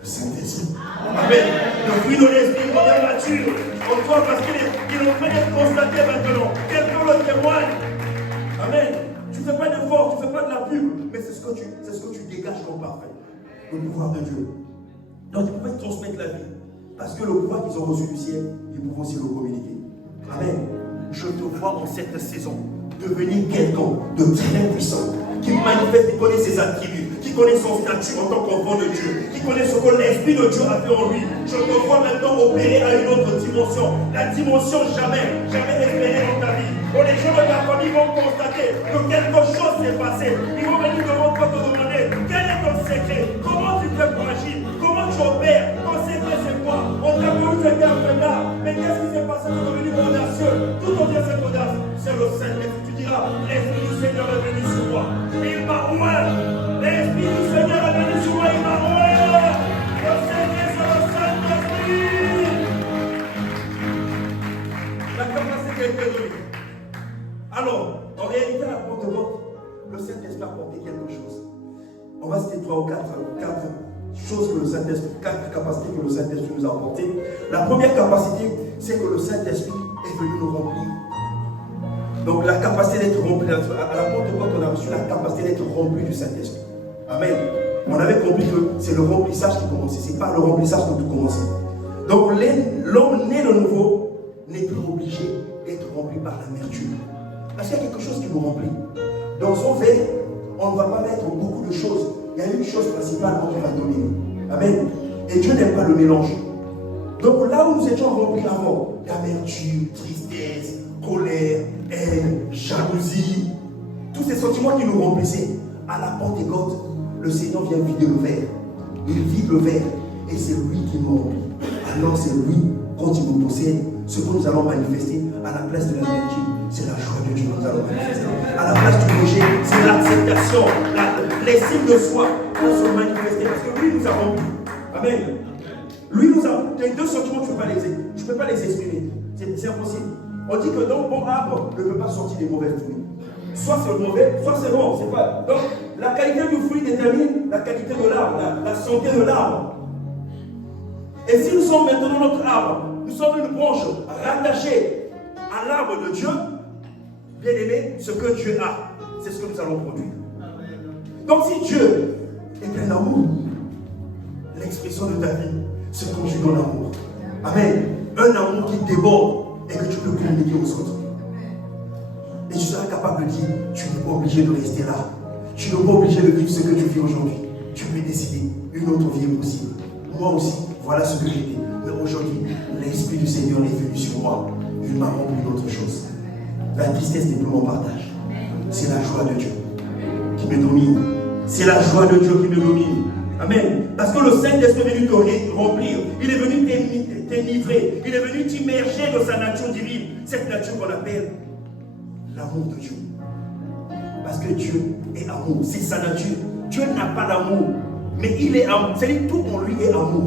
Le Saint-Esprit. Amen. Le fruit de l'esprit devient mature en toi parce qu'il est en train d'être constaté maintenant. Quelqu'un le témoigne. Amen. Tu ne fais pas d'effort, tu ne fais pas de la pub, mais c'est ce que tu dégages comme parfait. Le pouvoir de Dieu. Donc ils pouvaient transmettre la vie. Parce que le pouvoir qu'ils ont reçu du ciel, ils pouvaient aussi le communiquer. Amen. Je te vois en cette saison devenir quelqu'un de très puissant, qui manifeste, qui connaît ses attributs, qui connaît son statut en tant qu'enfant de Dieu, qui connaît ce que l'Esprit de Dieu a fait en lui. Je te vois maintenant opérer à une autre dimension, la dimension jamais espérée dans ta vie. Où les gens de ta famille vont constater que quelque chose s'est passé. Ils vont venir devant toi te demander quel est ton secret, comment tu fais pour agir, comment tu opères, ton secret c'est quoi? On t'a connu, tu étais un là, mais qu'est-ce qui s'est passé? Tu es devenu audacieux. D'où on vient cette audace? C'est le Saint-Esprit. Tu diras, l'Esprit du Seigneur est venu sur moi. Il m'a ouvert. L'Esprit du Seigneur est venu sur moi, il m'a ouvert. Le Seigneur, c'est le Saint-Esprit. La capacité a été donnée. Alors, en réalité, à la Pentecôte, le Saint-Esprit a apporté quelque chose. On va citer 3 ou 4 choses que le Saint-Esprit, 4 capacités que le Saint-Esprit nous a apportées. La première capacité, c'est que le Saint-Esprit est venu nous remplir. Donc la capacité d'être rempli, à la Pentecôte, on a reçu la capacité d'être rempli du Saint-Esprit. Amen. On avait compris que c'est le remplissage qui commençait, c'est pas le remplissage que tout commençait. Donc l'homme né de nouveau n'est plus obligé d'être rempli par l'amertume. Parce qu'il y a quelque chose qui nous remplit. Dans son verre, on ne va pas mettre beaucoup de choses. Il y a une chose principale qu'on va donner. Amen. Et Dieu n'aime pas le mélange. Donc là où nous étions remplis avant, l'amertume, tristesse, colère, haine, jalousie, tous ces sentiments qui nous remplissaient, à la Pentecôte, le Seigneur vient vider le verre. Il vide le verre et c'est lui qui nous remplit. Alors c'est lui, quand il nous possède, ce que nous allons manifester à la place de l'amertume, c'est la joie de Dieu que nous allons manifester. À la place du rejet, c'est l'acceptation, l'estime de soi qui va se manifester parce que lui nous a remplis. Amen. Lui nous a. Les deux sentiments, tu ne peux pas les exprimer. C'est impossible. On dit que dans le bon arbre ne peut pas sortir des mauvais fruits. Soit c'est mauvais, soit c'est bon. C'est pas. Donc, la qualité du fruit détermine la qualité de l'arbre, la santé de l'arbre. Et si nous sommes maintenant notre arbre, nous sommes une branche rattachée à l'arbre de Dieu, bien aimé, ce que Dieu a, c'est ce que nous allons produire. Donc si Dieu est plein d'amour, l'expression de ta vie se conjugue dans l'amour. Amen. Un amour qui déborde et que tu peux communiquer aux autres. Et tu seras capable de dire, tu n'es pas obligé de rester là. Tu n'es pas obligé de vivre ce que tu vis aujourd'hui. Tu peux décider, une autre vie est possible. Moi aussi, voilà. Voilà ce que j'étais. Mais aujourd'hui, l'Esprit du Seigneur est venu sur moi. Il m'a rempli d'autre chose. La tristesse n'est plus mon partage. C'est la joie de Dieu qui me domine. C'est la joie de Dieu qui me domine. Amen. Parce que le Saint-Esprit est venu te remplir. Il est venu t'enivrer. Il est venu t'immerger dans sa nature divine. Cette nature qu'on appelle l'amour de Dieu. Parce que Dieu est amour. C'est sa nature. Dieu n'a pas d'amour. Mais il est amour. C'est-à-dire tout en lui est amour.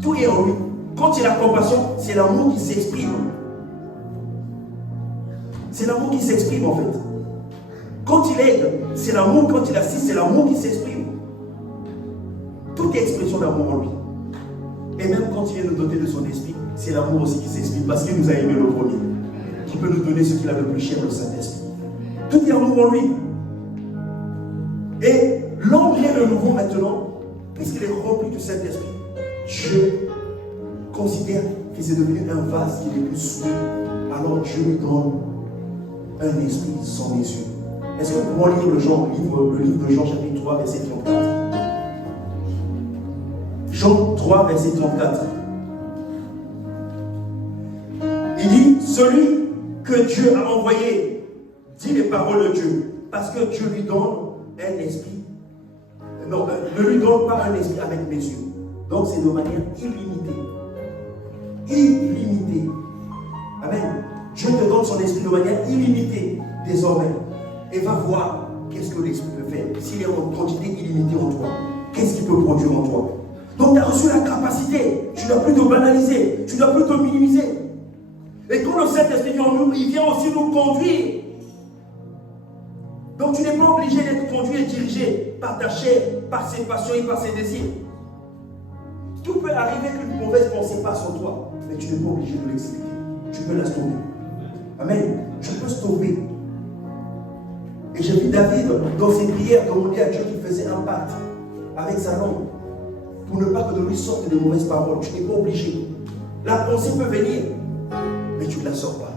Tout est en lui. Quand il a compassion, c'est l'amour qui s'exprime. C'est l'amour qui s'exprime en fait. Quand il aide, c'est l'amour. Quand il assiste, c'est l'amour qui s'exprime. Toute expression d'amour en lui. Et même quand il vient nous doter de son esprit, c'est l'amour aussi qui s'exprime. Parce qu'il nous a aimé le premier. Qui peut nous donner ce qu'il a de plus cher, le Saint-Esprit. Tout est amour en lui. Et l'homme vient de nouveau maintenant, puisqu'il est rempli du Saint-Esprit. Dieu considère que c'est devenu un vase qui n'est plus souillé. Alors Dieu lui donne un esprit sans les yeux. Est-ce que vous pouvez lire le livre de Jean chapitre 3, verset 34? Jean 3, verset 34. Il dit, celui que Dieu a envoyé dit les paroles de Dieu, parce que Dieu lui donne un esprit. Non, ne lui donne pas un esprit avec mes yeux. Donc c'est de manière illimitée. Illimitée. Amen. Dieu te donne son esprit de manière illimitée désormais. Et va voir qu'est-ce que l'esprit peut faire. S'il est en quantité illimitée en toi, qu'est-ce qu'il peut produire en toi. Donc tu as reçu la capacité. Tu ne dois plus te banaliser. Tu ne dois plus te minimiser. Et quand le Saint-Esprit vient en nous, il vient aussi nous conduire. Donc tu n'es pas obligé d'être conduit et dirigé par ta chair, par ses passions et par ses désirs. Tout peut arriver qu'une mauvaise pensée passe en toi, mais tu n'es pas obligé de l'exécuter. Tu peux la stopper. Amen. Tu peux stopper. Et j'ai vu David dans ses prières demander à Dieu qui faisait un pacte avec sa langue pour ne pas que de lui sortent des mauvaises paroles. Tu n'es pas obligé. La pensée peut venir, mais tu ne la sors pas.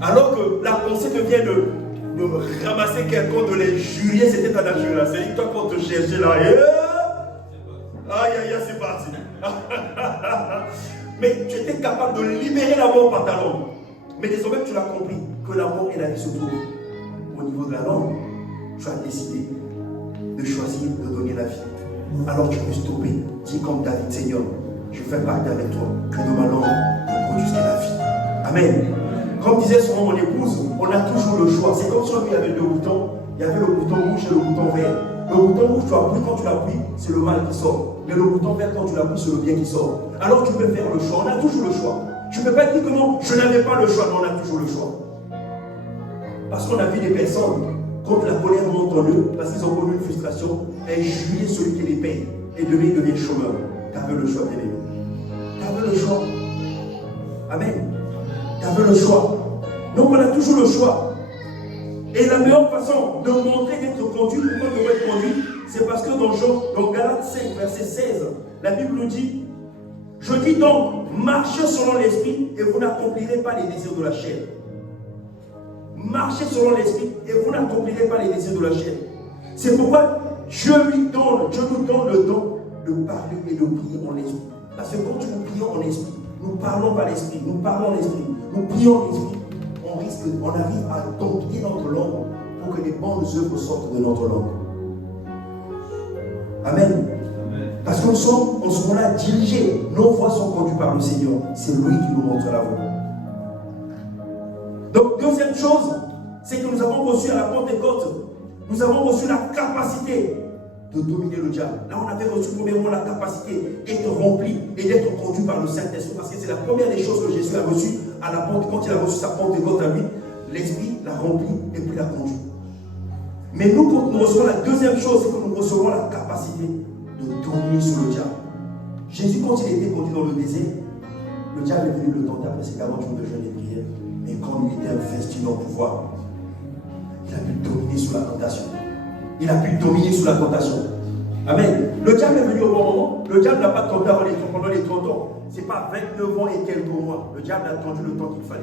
Alors que la pensée te vient de ramasser quelqu'un, de les jurer, c'était ta nature. C'est toi qu'on te cherchait là. Aïe, aïe, aïe, c'est parti. Mais tu étais capable de libérer l'amour par ta langue. Mais désormais que tu l'as compris, que l'amour et la vie se trouvent au niveau de la langue, tu as décidé de choisir de donner la vie. Alors tu peux stopper. Dis comme David, Seigneur, je fais pacte avec toi, que de ma langue ne produise que la vie. Amen. Comme disait souvent mon épouse, on a toujours le choix. C'est comme si on avait deux boutons. Il y avait le bouton rouge et le bouton vert. Le bouton rouge, tu appuies, quand tu l'appuies, c'est le mal qui sort. Mais le bouton vert, quand tu l'appuies, c'est le bien qui sort. Alors tu peux faire le choix. On a toujours le choix. Tu ne peux pas dire que non, je n'avais pas le choix. Non, on a toujours le choix. Parce qu'on a vu des personnes, quand la colère monte en eux, parce qu'ils ont connu une frustration, injurier celui qui les paye. Et demain, ils deviennent chômeurs. Tu avais le choix, bien-aimé. Tu avais le choix. Amen. Tu avais le choix. Donc on a toujours le choix. Et la meilleure façon de montrer d'être conduit, pourquoi on doit être conduit, c'est parce que dans Galates 5, verset 16, la Bible nous dit, je dis donc, marchez selon l'esprit et vous n'accomplirez pas les désirs de la chair. Marchez selon l'esprit et vous n'accomplirez pas les désirs de la chair. C'est pourquoi Dieu nous donne le don de parler et de prier en esprit. Parce que quand nous prions en esprit, nous parlons par l'esprit, nous parlons en esprit, nous prions en esprit, on arrive à dompter notre langue pour que les bonnes œuvres sortent de notre langue. Amen. Parce qu'on sommes en ce moment-là dirigés. Nos voix sont conduites par le Seigneur. C'est lui qui nous montre la voie. Donc, deuxième chose, c'est que nous avons reçu à la Pentecôte, nous avons reçu la capacité de dominer le diable. Là, on avait reçu premièrement la capacité d'être rempli et d'être conduit par le Saint-Esprit, parce que c'est la première des choses que Jésus a reçues à la Pentecôte. Quand il a reçu sa Pentecôte à lui, l'Esprit l'a rempli et puis l'a conduit. Mais nous, quand nous recevons la deuxième chose, c'est que nous recevons la capacité de dominer sur le diable. Jésus, quand il était conduit dans le désert, le diable est venu le tenter après ses 40 jours de jeûne et prière. Mais quand il était investi dans le pouvoir, il a pu dominer sur la tentation. Il a pu dominer sur la tentation. Amen. Le diable est venu au bon moment. Le diable n'a pas tenté pendant les 30 ans. Ce n'est pas 29 ans et quelques mois. Le diable a attendu le temps qu'il fallait.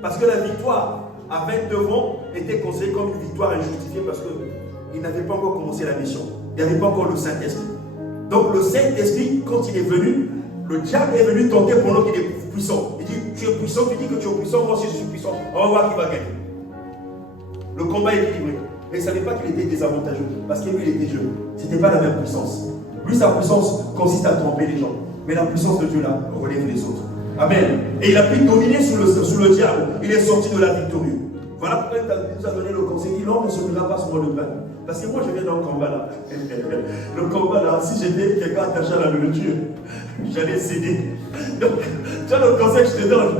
Parce que la victoire à 29 ans était considérée comme une victoire injustifiée parce qu'il n'avait pas encore commencé la mission. Il n'y avait pas encore le Saint-Esprit. Donc le Saint-Esprit, quand il est venu, le diable est venu tenter pendant qu'il est puissant. Il dit, tu es puissant, tu dis que tu es puissant, moi aussi je suis puissant. On va voir qui va gagner. Le combat est équilibré. Mais il ne savait pas qu'il était désavantageux, parce que lui, il était jeune. Ce n'était pas la même puissance. Lui, sa puissance consiste à tromper les gens. Mais la puissance de Dieu, là, relève les autres. Amen. Et il a pu dominer sous le diable. Il est sorti de la victoire. Voilà pourquoi il nous a donné le conseil. Il dit non, ne se verra pas sur le pain. Parce que moi, je viens dans le combat là. Le combat là, si j'étais quelqu'un attaché à la nourriture, j'allais céder. Donc, tu vois le conseil que je te donne.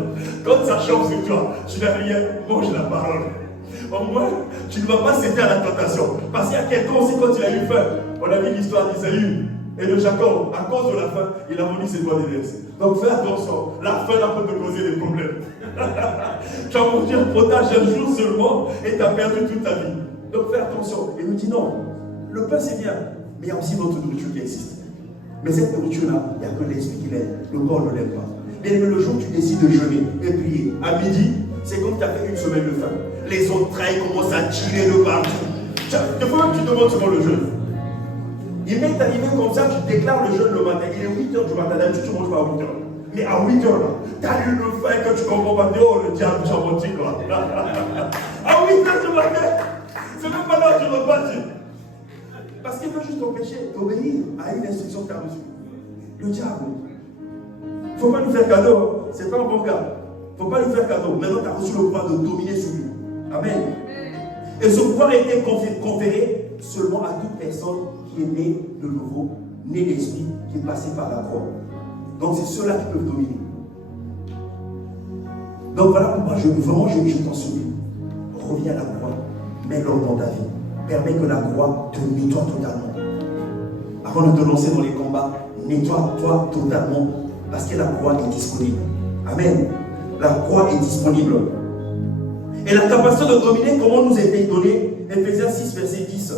Quand ça chauffe sur toi, tu n'as rien, mange la parole. Au moins, tu ne vas pas céder à la tentation. Parce qu'il y a quelqu'un aussi, quand il a eu faim, on a vu l'histoire d'Isaïe et de Jacob. À cause de la faim, il a vendu ses doigts d'aînesse. Donc fais attention, la faim peut te causer des problèmes. Tu as mangé un potage un jour seulement et tu as perdu toute ta vie. Donc fais attention. Et nous dit non, le pain c'est bien, mais il y a aussi d'autres nourriture qui existe. Mais cette nourriture-là, il n'y a que l'esprit qui l'aime, le corps ne l'aime pas. Mais le jour où tu décides de jeûner et prier, à midi, c'est comme tu as fait une semaine de faim. Les autres traits commencent à tirer de partout. Des fois même tu demandes souvent le jeûne. Il m'est arrivé comme ça, tu déclares le jeûne le matin. Il est 8h du matin, d'habitude tu ne manges pas à 8h. Mais à 8h là, tu as eu le faim que tu comprends pas. Oh le diable, tu as menti quoi. À 8h du matin, c'est même pas là que tu repas. Parce qu'il veut juste t'empêcher d'obéir à une instruction que tu as reçue. Le diable. Il ne faut pas lui faire cadeau. C'est pas un bon gars. Il ne faut pas lui faire cadeau. Maintenant, tu as reçu le pouvoir de dominer sur lui. Amen. Et ce pouvoir a été conféré seulement à toute personne qui est née de nouveau, née d'esprit, qui est passée par la croix. Donc c'est ceux-là qui peuvent dominer. Donc voilà pourquoi je t'en supplie. Reviens à la croix, mets l'ordre dans ta vie. Permets que la croix te nettoie totalement. Avant de te lancer dans les combats, nettoie-toi totalement. Parce que la croix est disponible. Amen. La croix est disponible. Et la capacité de dominer, comment nous a été donnée? Éphésiens 6, verset 10.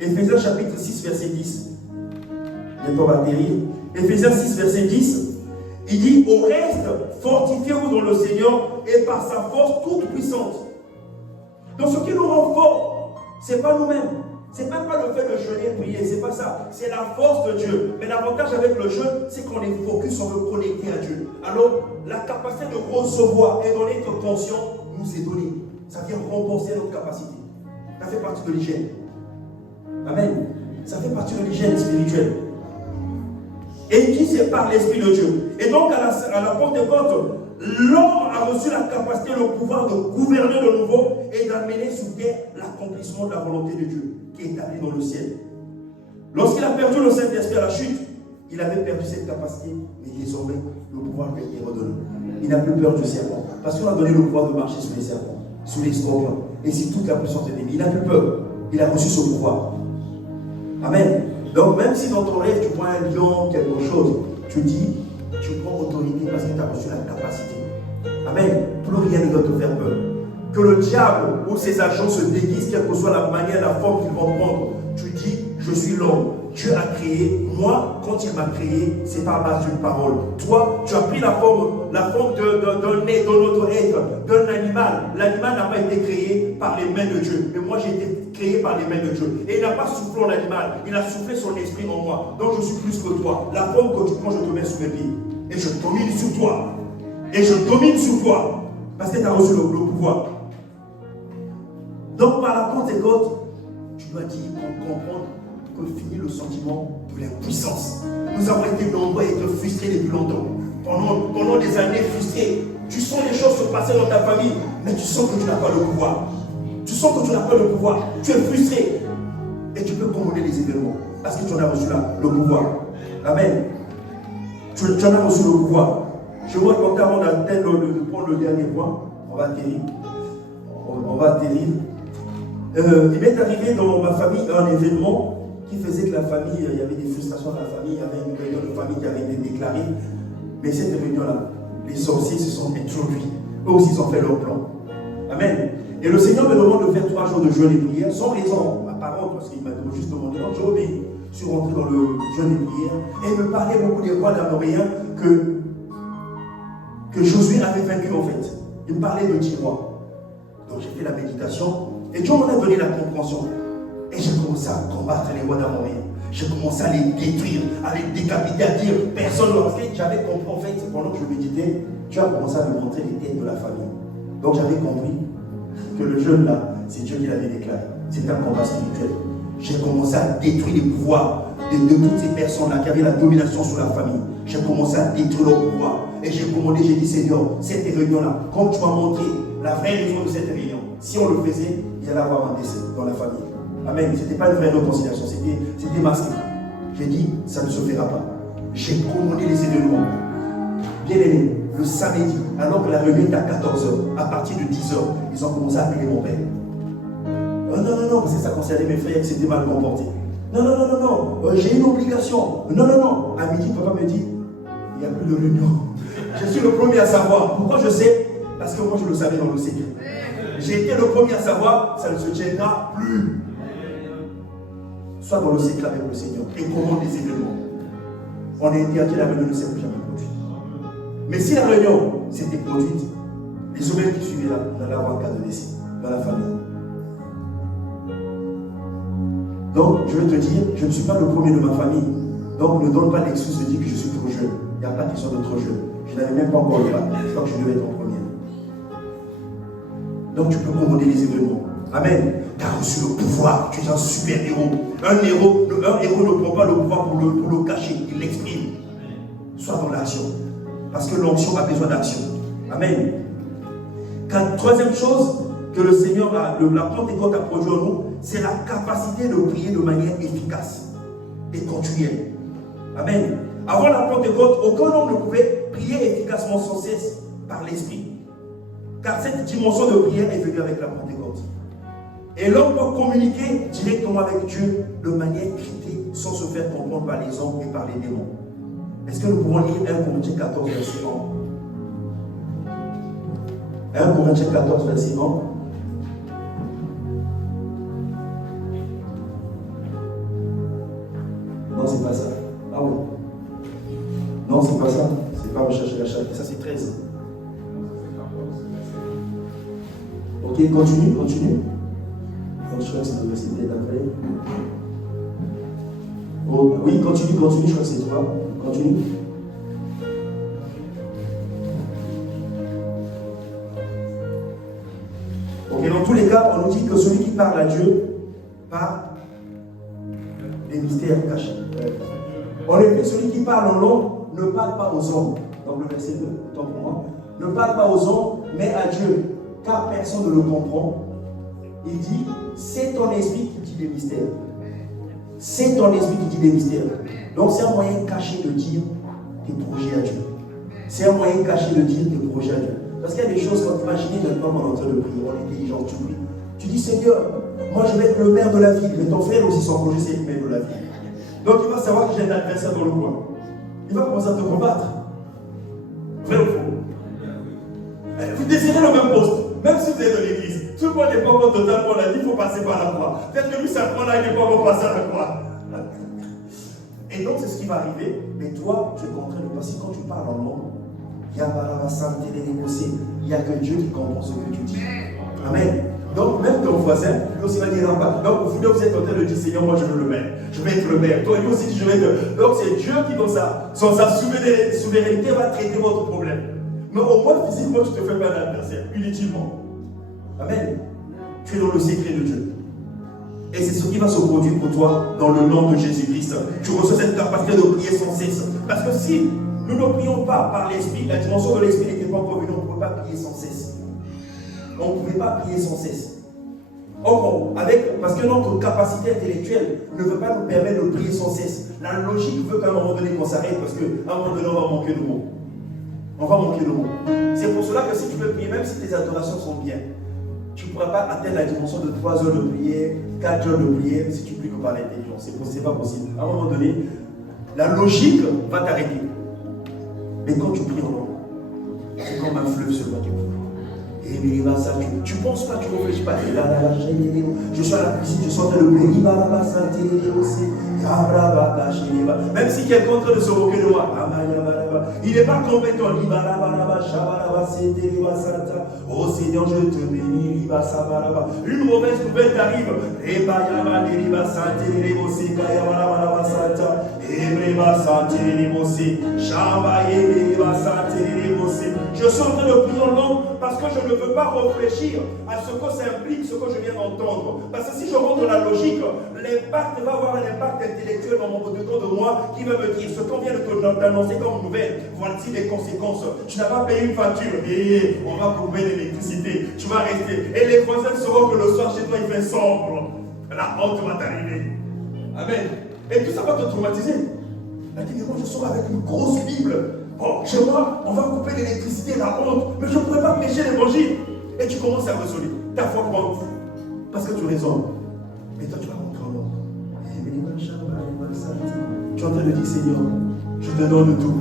Éphésiens chapitre 6, verset 10. Bientôt on va atterrir. Éphésiens 6, verset 10. Il dit, au reste, fortifiez-vous dans le Seigneur et par sa force toute puissante. Donc ce qui nous rend forts, ce n'est pas nous-mêmes. Ce n'est même pas le fait de jeûner et prier, c'est pas ça. C'est la force de Dieu. Mais l'avantage avec le jeûne, c'est qu'on est focus, on veut connecter à Dieu. Alors, la capacité de recevoir et d'en être conscient nous est donnée. Ça vient renforcer notre capacité. Ça fait partie de l'hygiène. Amen. Ça fait partie de l'hygiène spirituelle. Et il dit c'est par l'Esprit de Dieu. Et donc, à la Pentecôte, l'homme a reçu la capacité, le pouvoir de gouverner de nouveau et d'amener sur terre l'accomplissement de la volonté de Dieu qui est établie dans le ciel. Lorsqu'il a perdu le Saint-Esprit à la chute, il avait perdu cette capacité, mais désormais, le pouvoir lui est redonné. Il n'a plus peur du serpent. Parce qu'on a donné le pouvoir de marcher sur les serpents, sur les scorpions, et si toute la puissance est ennemie. Il n'a plus peur. Il a reçu ce pouvoir. Amen. Donc, même si dans ton rêve, tu vois un lion, quelque chose, tu dis, tu prends autorité parce que tu as reçu la capacité. Amen. Plus rien ne doit te faire peur. Que le diable ou ses agents se déguisent, quelle que soit la manière, la forme qu'ils vont prendre. Tu dis, je suis l'homme. Dieu a créé. Moi, quand il m'a créé, c'est pas à base d'une parole. Toi, tu as pris la forme d'un autre être, d'un animal. L'animal n'a pas été créé par les mains de Dieu. Mais moi, j'ai été créé par les mains de Dieu. Et il n'a pas soufflé en animal. Il a soufflé son esprit en moi. Donc, je suis plus que toi. La forme que tu prends, je te mets sous mes pieds. Et je domine sur toi. Et je domine sur toi. Parce que tu as reçu le pouvoir. Donc, par la Pentecôte, tu dois dire, comprendre que finit le sentiment de l'impuissance. Nous avons été nombreux à être frustrés depuis longtemps. Pendant des années frustrés. Tu sens les choses se passer dans ta famille, mais tu sens que tu n'as pas le pouvoir. Tu sens que tu n'as pas le pouvoir. Tu es frustré. Et tu peux commander les événements. Parce que tu en as reçu là, le pouvoir. Amen. Tu en as reçu le pouvoir. Je vois qu'avant de prendre le dernier point, on va atterrir. Il m'est arrivé dans ma famille un événement qui faisait que la famille, il y avait des frustrations dans la famille, il y avait une réunion de famille qui avait été déclarée. Mais cette réunion-là, les sorciers se sont introduits. Eux aussi, ils ont fait leur plan. Amen. Et le Seigneur me demande de faire 3 jours de jeûne et prière, sans raison apparente, parce qu'il m'a juste demandé, donc j'ai obéi. Je suis rentré dans le jeûne et prière, et il me parlait beaucoup des rois d'Amoréens que Josué avait vaincu en fait. Il me parlait de 10 rois. Donc j'ai fait la méditation, et Dieu m'en a donné la compréhension. Et j'ai commencé à combattre les rois d'Amoréens. J'ai commencé à les détruire, à les décapiter, à dire personne. Parce que j'avais compris, en fait, pendant que je méditais, Dieu a commencé à me montrer les têtes de la famille. Donc j'avais compris que le jeune là, c'est Dieu qui l'avait déclaré. C'était un combat spirituel. J'ai commencé à détruire les pouvoirs de toutes ces personnes-là qui avaient la domination sur la famille. J'ai commencé à détruire leur pouvoir. Et j'ai commandé, j'ai dit Seigneur, cette réunion-là, comme tu m'as montré la vraie raison de cette réunion, si on le faisait, il y allait avoir un décès dans la famille. Amen. Ce n'était pas une vraie réconciliation, c'était masqué. J'ai dit, ça ne se fera pas. J'ai commandé les événements. Bien aimé, le samedi, alors que la réunion était à 14h, à partir de 10h, ils ont commencé à appeler mon père. Non, parce que ça concernait mes frères qui s'étaient mal comportés. Non, j'ai une obligation. Non. À midi, papa me dit, il n'y a plus de réunion. Je suis le premier à savoir. Pourquoi je sais? Parce que moi, je le savais dans le secret. J'ai été le premier à savoir, ça ne se tiendra plus. Sois dans le secret avec le Seigneur et commande des événements. On a interdit la réunion ne s'est plus jamais produite. Mais si la réunion s'était produite, les semaines qui suivaient là, on allait avoir un cas de décès dans la famille. Donc, je vais te dire, je ne suis pas le premier de ma famille. Donc, ne donne pas l'excuse de dire que je suis trop jeune. Il n'y a pas de question de trop jeune. Je n'avais même pas encore le bac. Je crois que je devais être en première. Donc, tu peux commander les événements. Amen. Tu as reçu le pouvoir. Tu es un super héros. Un héros ne prend pas le pouvoir pour le cacher. Il l'exprime. Sois dans l'action. Parce que l'onction a besoin d'action. Amen. Troisième chose que le Seigneur, la Pentecôte a produit en nous, c'est la capacité de prier de manière efficace et continuelle. Amen. Avant la Pentecôte, aucun homme ne pouvait prier efficacement sans cesse par l'Esprit. Car cette dimension de prière est venue avec la Pentecôte. Et l'homme peut communiquer directement avec Dieu de manière cryptée sans se faire comprendre par les hommes et par les démons. Est-ce que nous pouvons lire 1 Corinthiens 14, verset 1? 1 Corinthiens 14, verset 1. Non, c'est pas ça. Ah oui. Non, c'est pas ça. C'est pas rechercher la chatte. Ça, c'est 13. Ok, continue. Donc, je crois que c'est le verset d'après. Oh, oui, continue. Je crois que c'est 3. Continue. Ok, dans tous les cas, on nous dit que celui qui parle à Dieu parle des mystères cachés. En effet, celui qui parle en langue ne parle pas aux hommes. Donc le verset 2, autant pour moi. Ne parle pas aux hommes, mais à Dieu, car personne ne le comprend. Il dit, c'est ton esprit qui dit des mystères. C'est ton esprit qui dit des mystères. Donc c'est un moyen caché de dire tes projets à Dieu. C'est un moyen caché de dire tes projets à Dieu. Parce qu'il y a des choses, quand tu imagines maintenant en train de prier, on est intelligent, tu pries. Tu dis, Seigneur, moi je vais être le maire de la ville, mais ton frère aussi, son projet, c'est le maire de la ville. Donc il va savoir que j'ai un adversaire dans le coin. Il va commencer à te combattre. Vrai ou faux? Vous désirez le même poste, même si vous êtes de l'église. Tout le monde n'est pas encore totalement là, il faut passer par la croix. Peut-être que lui, ça prend là, il n'est pas encore passé à la croix. Et donc c'est ce qui va arriver, mais toi, tu es contraint de passer. Quand tu parles en langue, il n'y a que Dieu qui comprend ce que tu dis. Amen. Donc même ton voisin, lui aussi va dire pas. Donc vous êtes en train de dire, Seigneur, moi je veux le maire. Je vais être le maire. Toi, lui aussi, je vais être. Donc c'est Dieu qui, dans sa souveraineté, va traiter votre problème. Mais au moins physiquement, tu ne te fais pas d'adversaire, inutilement. Amen. Tu es dans le secret de Dieu. Et c'est ce qui va se produire pour toi dans le nom de Jésus-Christ. Tu reçois cette capacité de prier sans cesse. Parce que si nous ne prions pas par l'esprit, la dimension de l'esprit n'était pas encore venue, on ne pouvait pas prier sans cesse. On ne pouvait pas prier sans cesse. Or, parce que notre capacité intellectuelle ne veut pas nous permettre de prier sans cesse. La logique veut qu'à un moment donné qu'on s'arrête parce qu'à un moment donné on va manquer de mots. On va manquer de mots. C'est pour cela que si tu veux prier, même si tes adorations sont bien, tu ne pourras pas atteindre la dimension de 3 heures de prière, 4 heures de prière si tu pries que par l'intelligence. C'est pas possible. À un moment donné, la logique va t'arrêter. Mais quand tu pries en langue, c'est comme un fleuve sur toi qui coule. Et ça, tu ne penses pas, tu ne réfléchis pas. Et là, je je suis à la cuisine, je suis en train de prier. Même si quelqu'un est en train de se moquer de moi, il n'est pas compétent. Oh Seigneur, je te bénis. Une mauvaise nouvelle t'arrive. Je suis en train de prier en langue parce que je ne veux pas réfléchir à ce que ça implique, ce que je viens d'entendre. Parce que si je rentre dans la logique, l'impact va avoir un impact intellectuel dedans de moi qui va me dire ce qu'on vient de t'annoncer comme nouvelle. Voici les conséquences. Tu n'as pas payé une facture. Et on va couper l'électricité. Tu vas rester. Et les voisins sauront que le soir chez toi il fait sombre. La honte va t'arriver. Amen. Et tout ça va te traumatiser. Moi je sors avec une grosse Bible. Oh, chez moi, on va couper l'électricité, la honte, mais je ne pourrais pas prêcher l'évangile. Et tu commences à raisonner. Ta foi monte. Parce que tu raisonnes. Mais toi, tu vas rentrer en ordre. Tu es en train de dire, Seigneur, je te donne tout.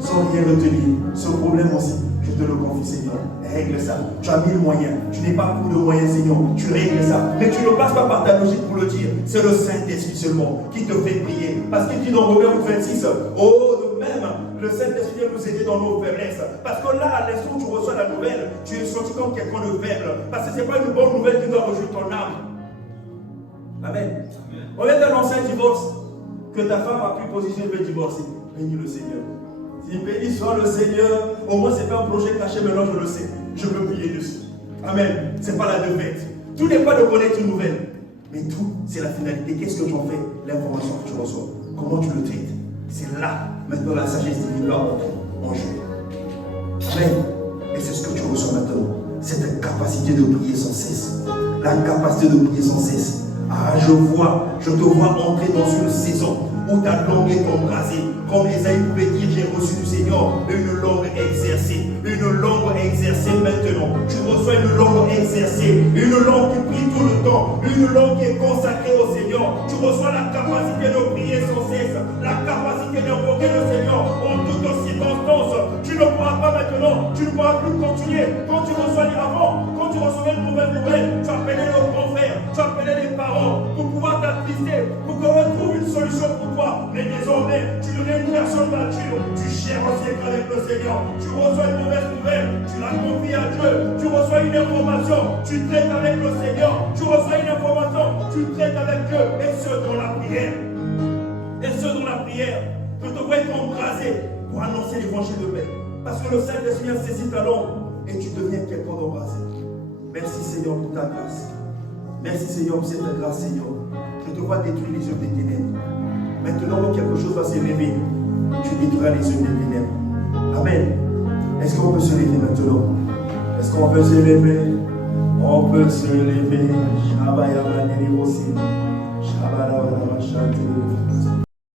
Sans rien retenir. Ce problème aussi, je te le confie, Seigneur. Règle ça. Tu as mis le moyen. Tu n'es pas pour de moyens, Seigneur. Tu règles ça. Mais tu ne passes pas par ta logique pour le dire. C'est le Saint-Esprit seulement qui te fait prier. Parce qu'il dit dans Romains 26, oh, de même, le Saint-Esprit vient nous aider dans nos faiblesses. Parce que là, à l'instant où tu reçois la nouvelle, tu es senti comme quelqu'un de faible. Parce que ce n'est pas une bonne nouvelle qui doit rejoindre ton âme. Amen. On vient d'annoncer un divorce. Que ta femme a pris position et veut divorcer. Bénis le Seigneur. Si béni soit le Seigneur, au moins c'est pas un projet caché, maintenant je le sais. Je peux prier dessus. Amen. C'est pas la défaite. Tout n'est pas de connaître une nouvelle. Mais tout, c'est la finalité. Qu'est-ce que tu en fais? L'information que tu reçois. Comment tu le traites? C'est là, maintenant, la sagesse divine va en jeu. Amen. Et c'est ce que tu reçois maintenant. Cette capacité de prier sans cesse. La capacité de prier sans cesse. Ah, je te vois entrer dans une saison où ta langue est embrasée. Comme Esaïe pouvait dire, j'ai reçu du Seigneur une langue exercée. Une langue exercée maintenant. Tu reçois une langue exercée. Une langue qui prie tout le temps. Une langue qui est consacrée au Seigneur. Tu reçois la capacité de prier sans cesse. La capacité d'invoquer le Seigneur en toutes circonstances. Tu ne pourras pas maintenant. Tu ne pourras plus continuer. Quand tu reçois avant, quand tu recevais une mauvaise nouvelle, tu appelais le grand frère, tu appelais les parents pour pouvoir t'attrister, pour qu'on trouve une solution pour toi. Mais désormais, tu deviens une personne mature. Tu cherches aussi avec le Seigneur. Tu reçois une mauvaise nouvelle, tu la confies à Dieu. Tu reçois une information, tu traites avec le Seigneur. Tu reçois une information, tu traites avec Dieu. Et ce dans la prière. Et ce dans la prière. Tu devrais être embrasé pour annoncer l'évangile de paix. Parce que le Saint-Esprit a saisi ta langue et tu deviens quelqu'un d'embrasé. Merci Seigneur pour ta grâce. Merci Seigneur pour cette grâce, Seigneur. Je te vois détruire les œuvres des ténèbres. Maintenant, quelque chose va se lever. Tu détruiras les œuvres des ténèbres. Amen. Est-ce qu'on peut se lever maintenant? Est-ce qu'on peut se lever? On peut se lever. Shabbat Yamani aussi. Shabbat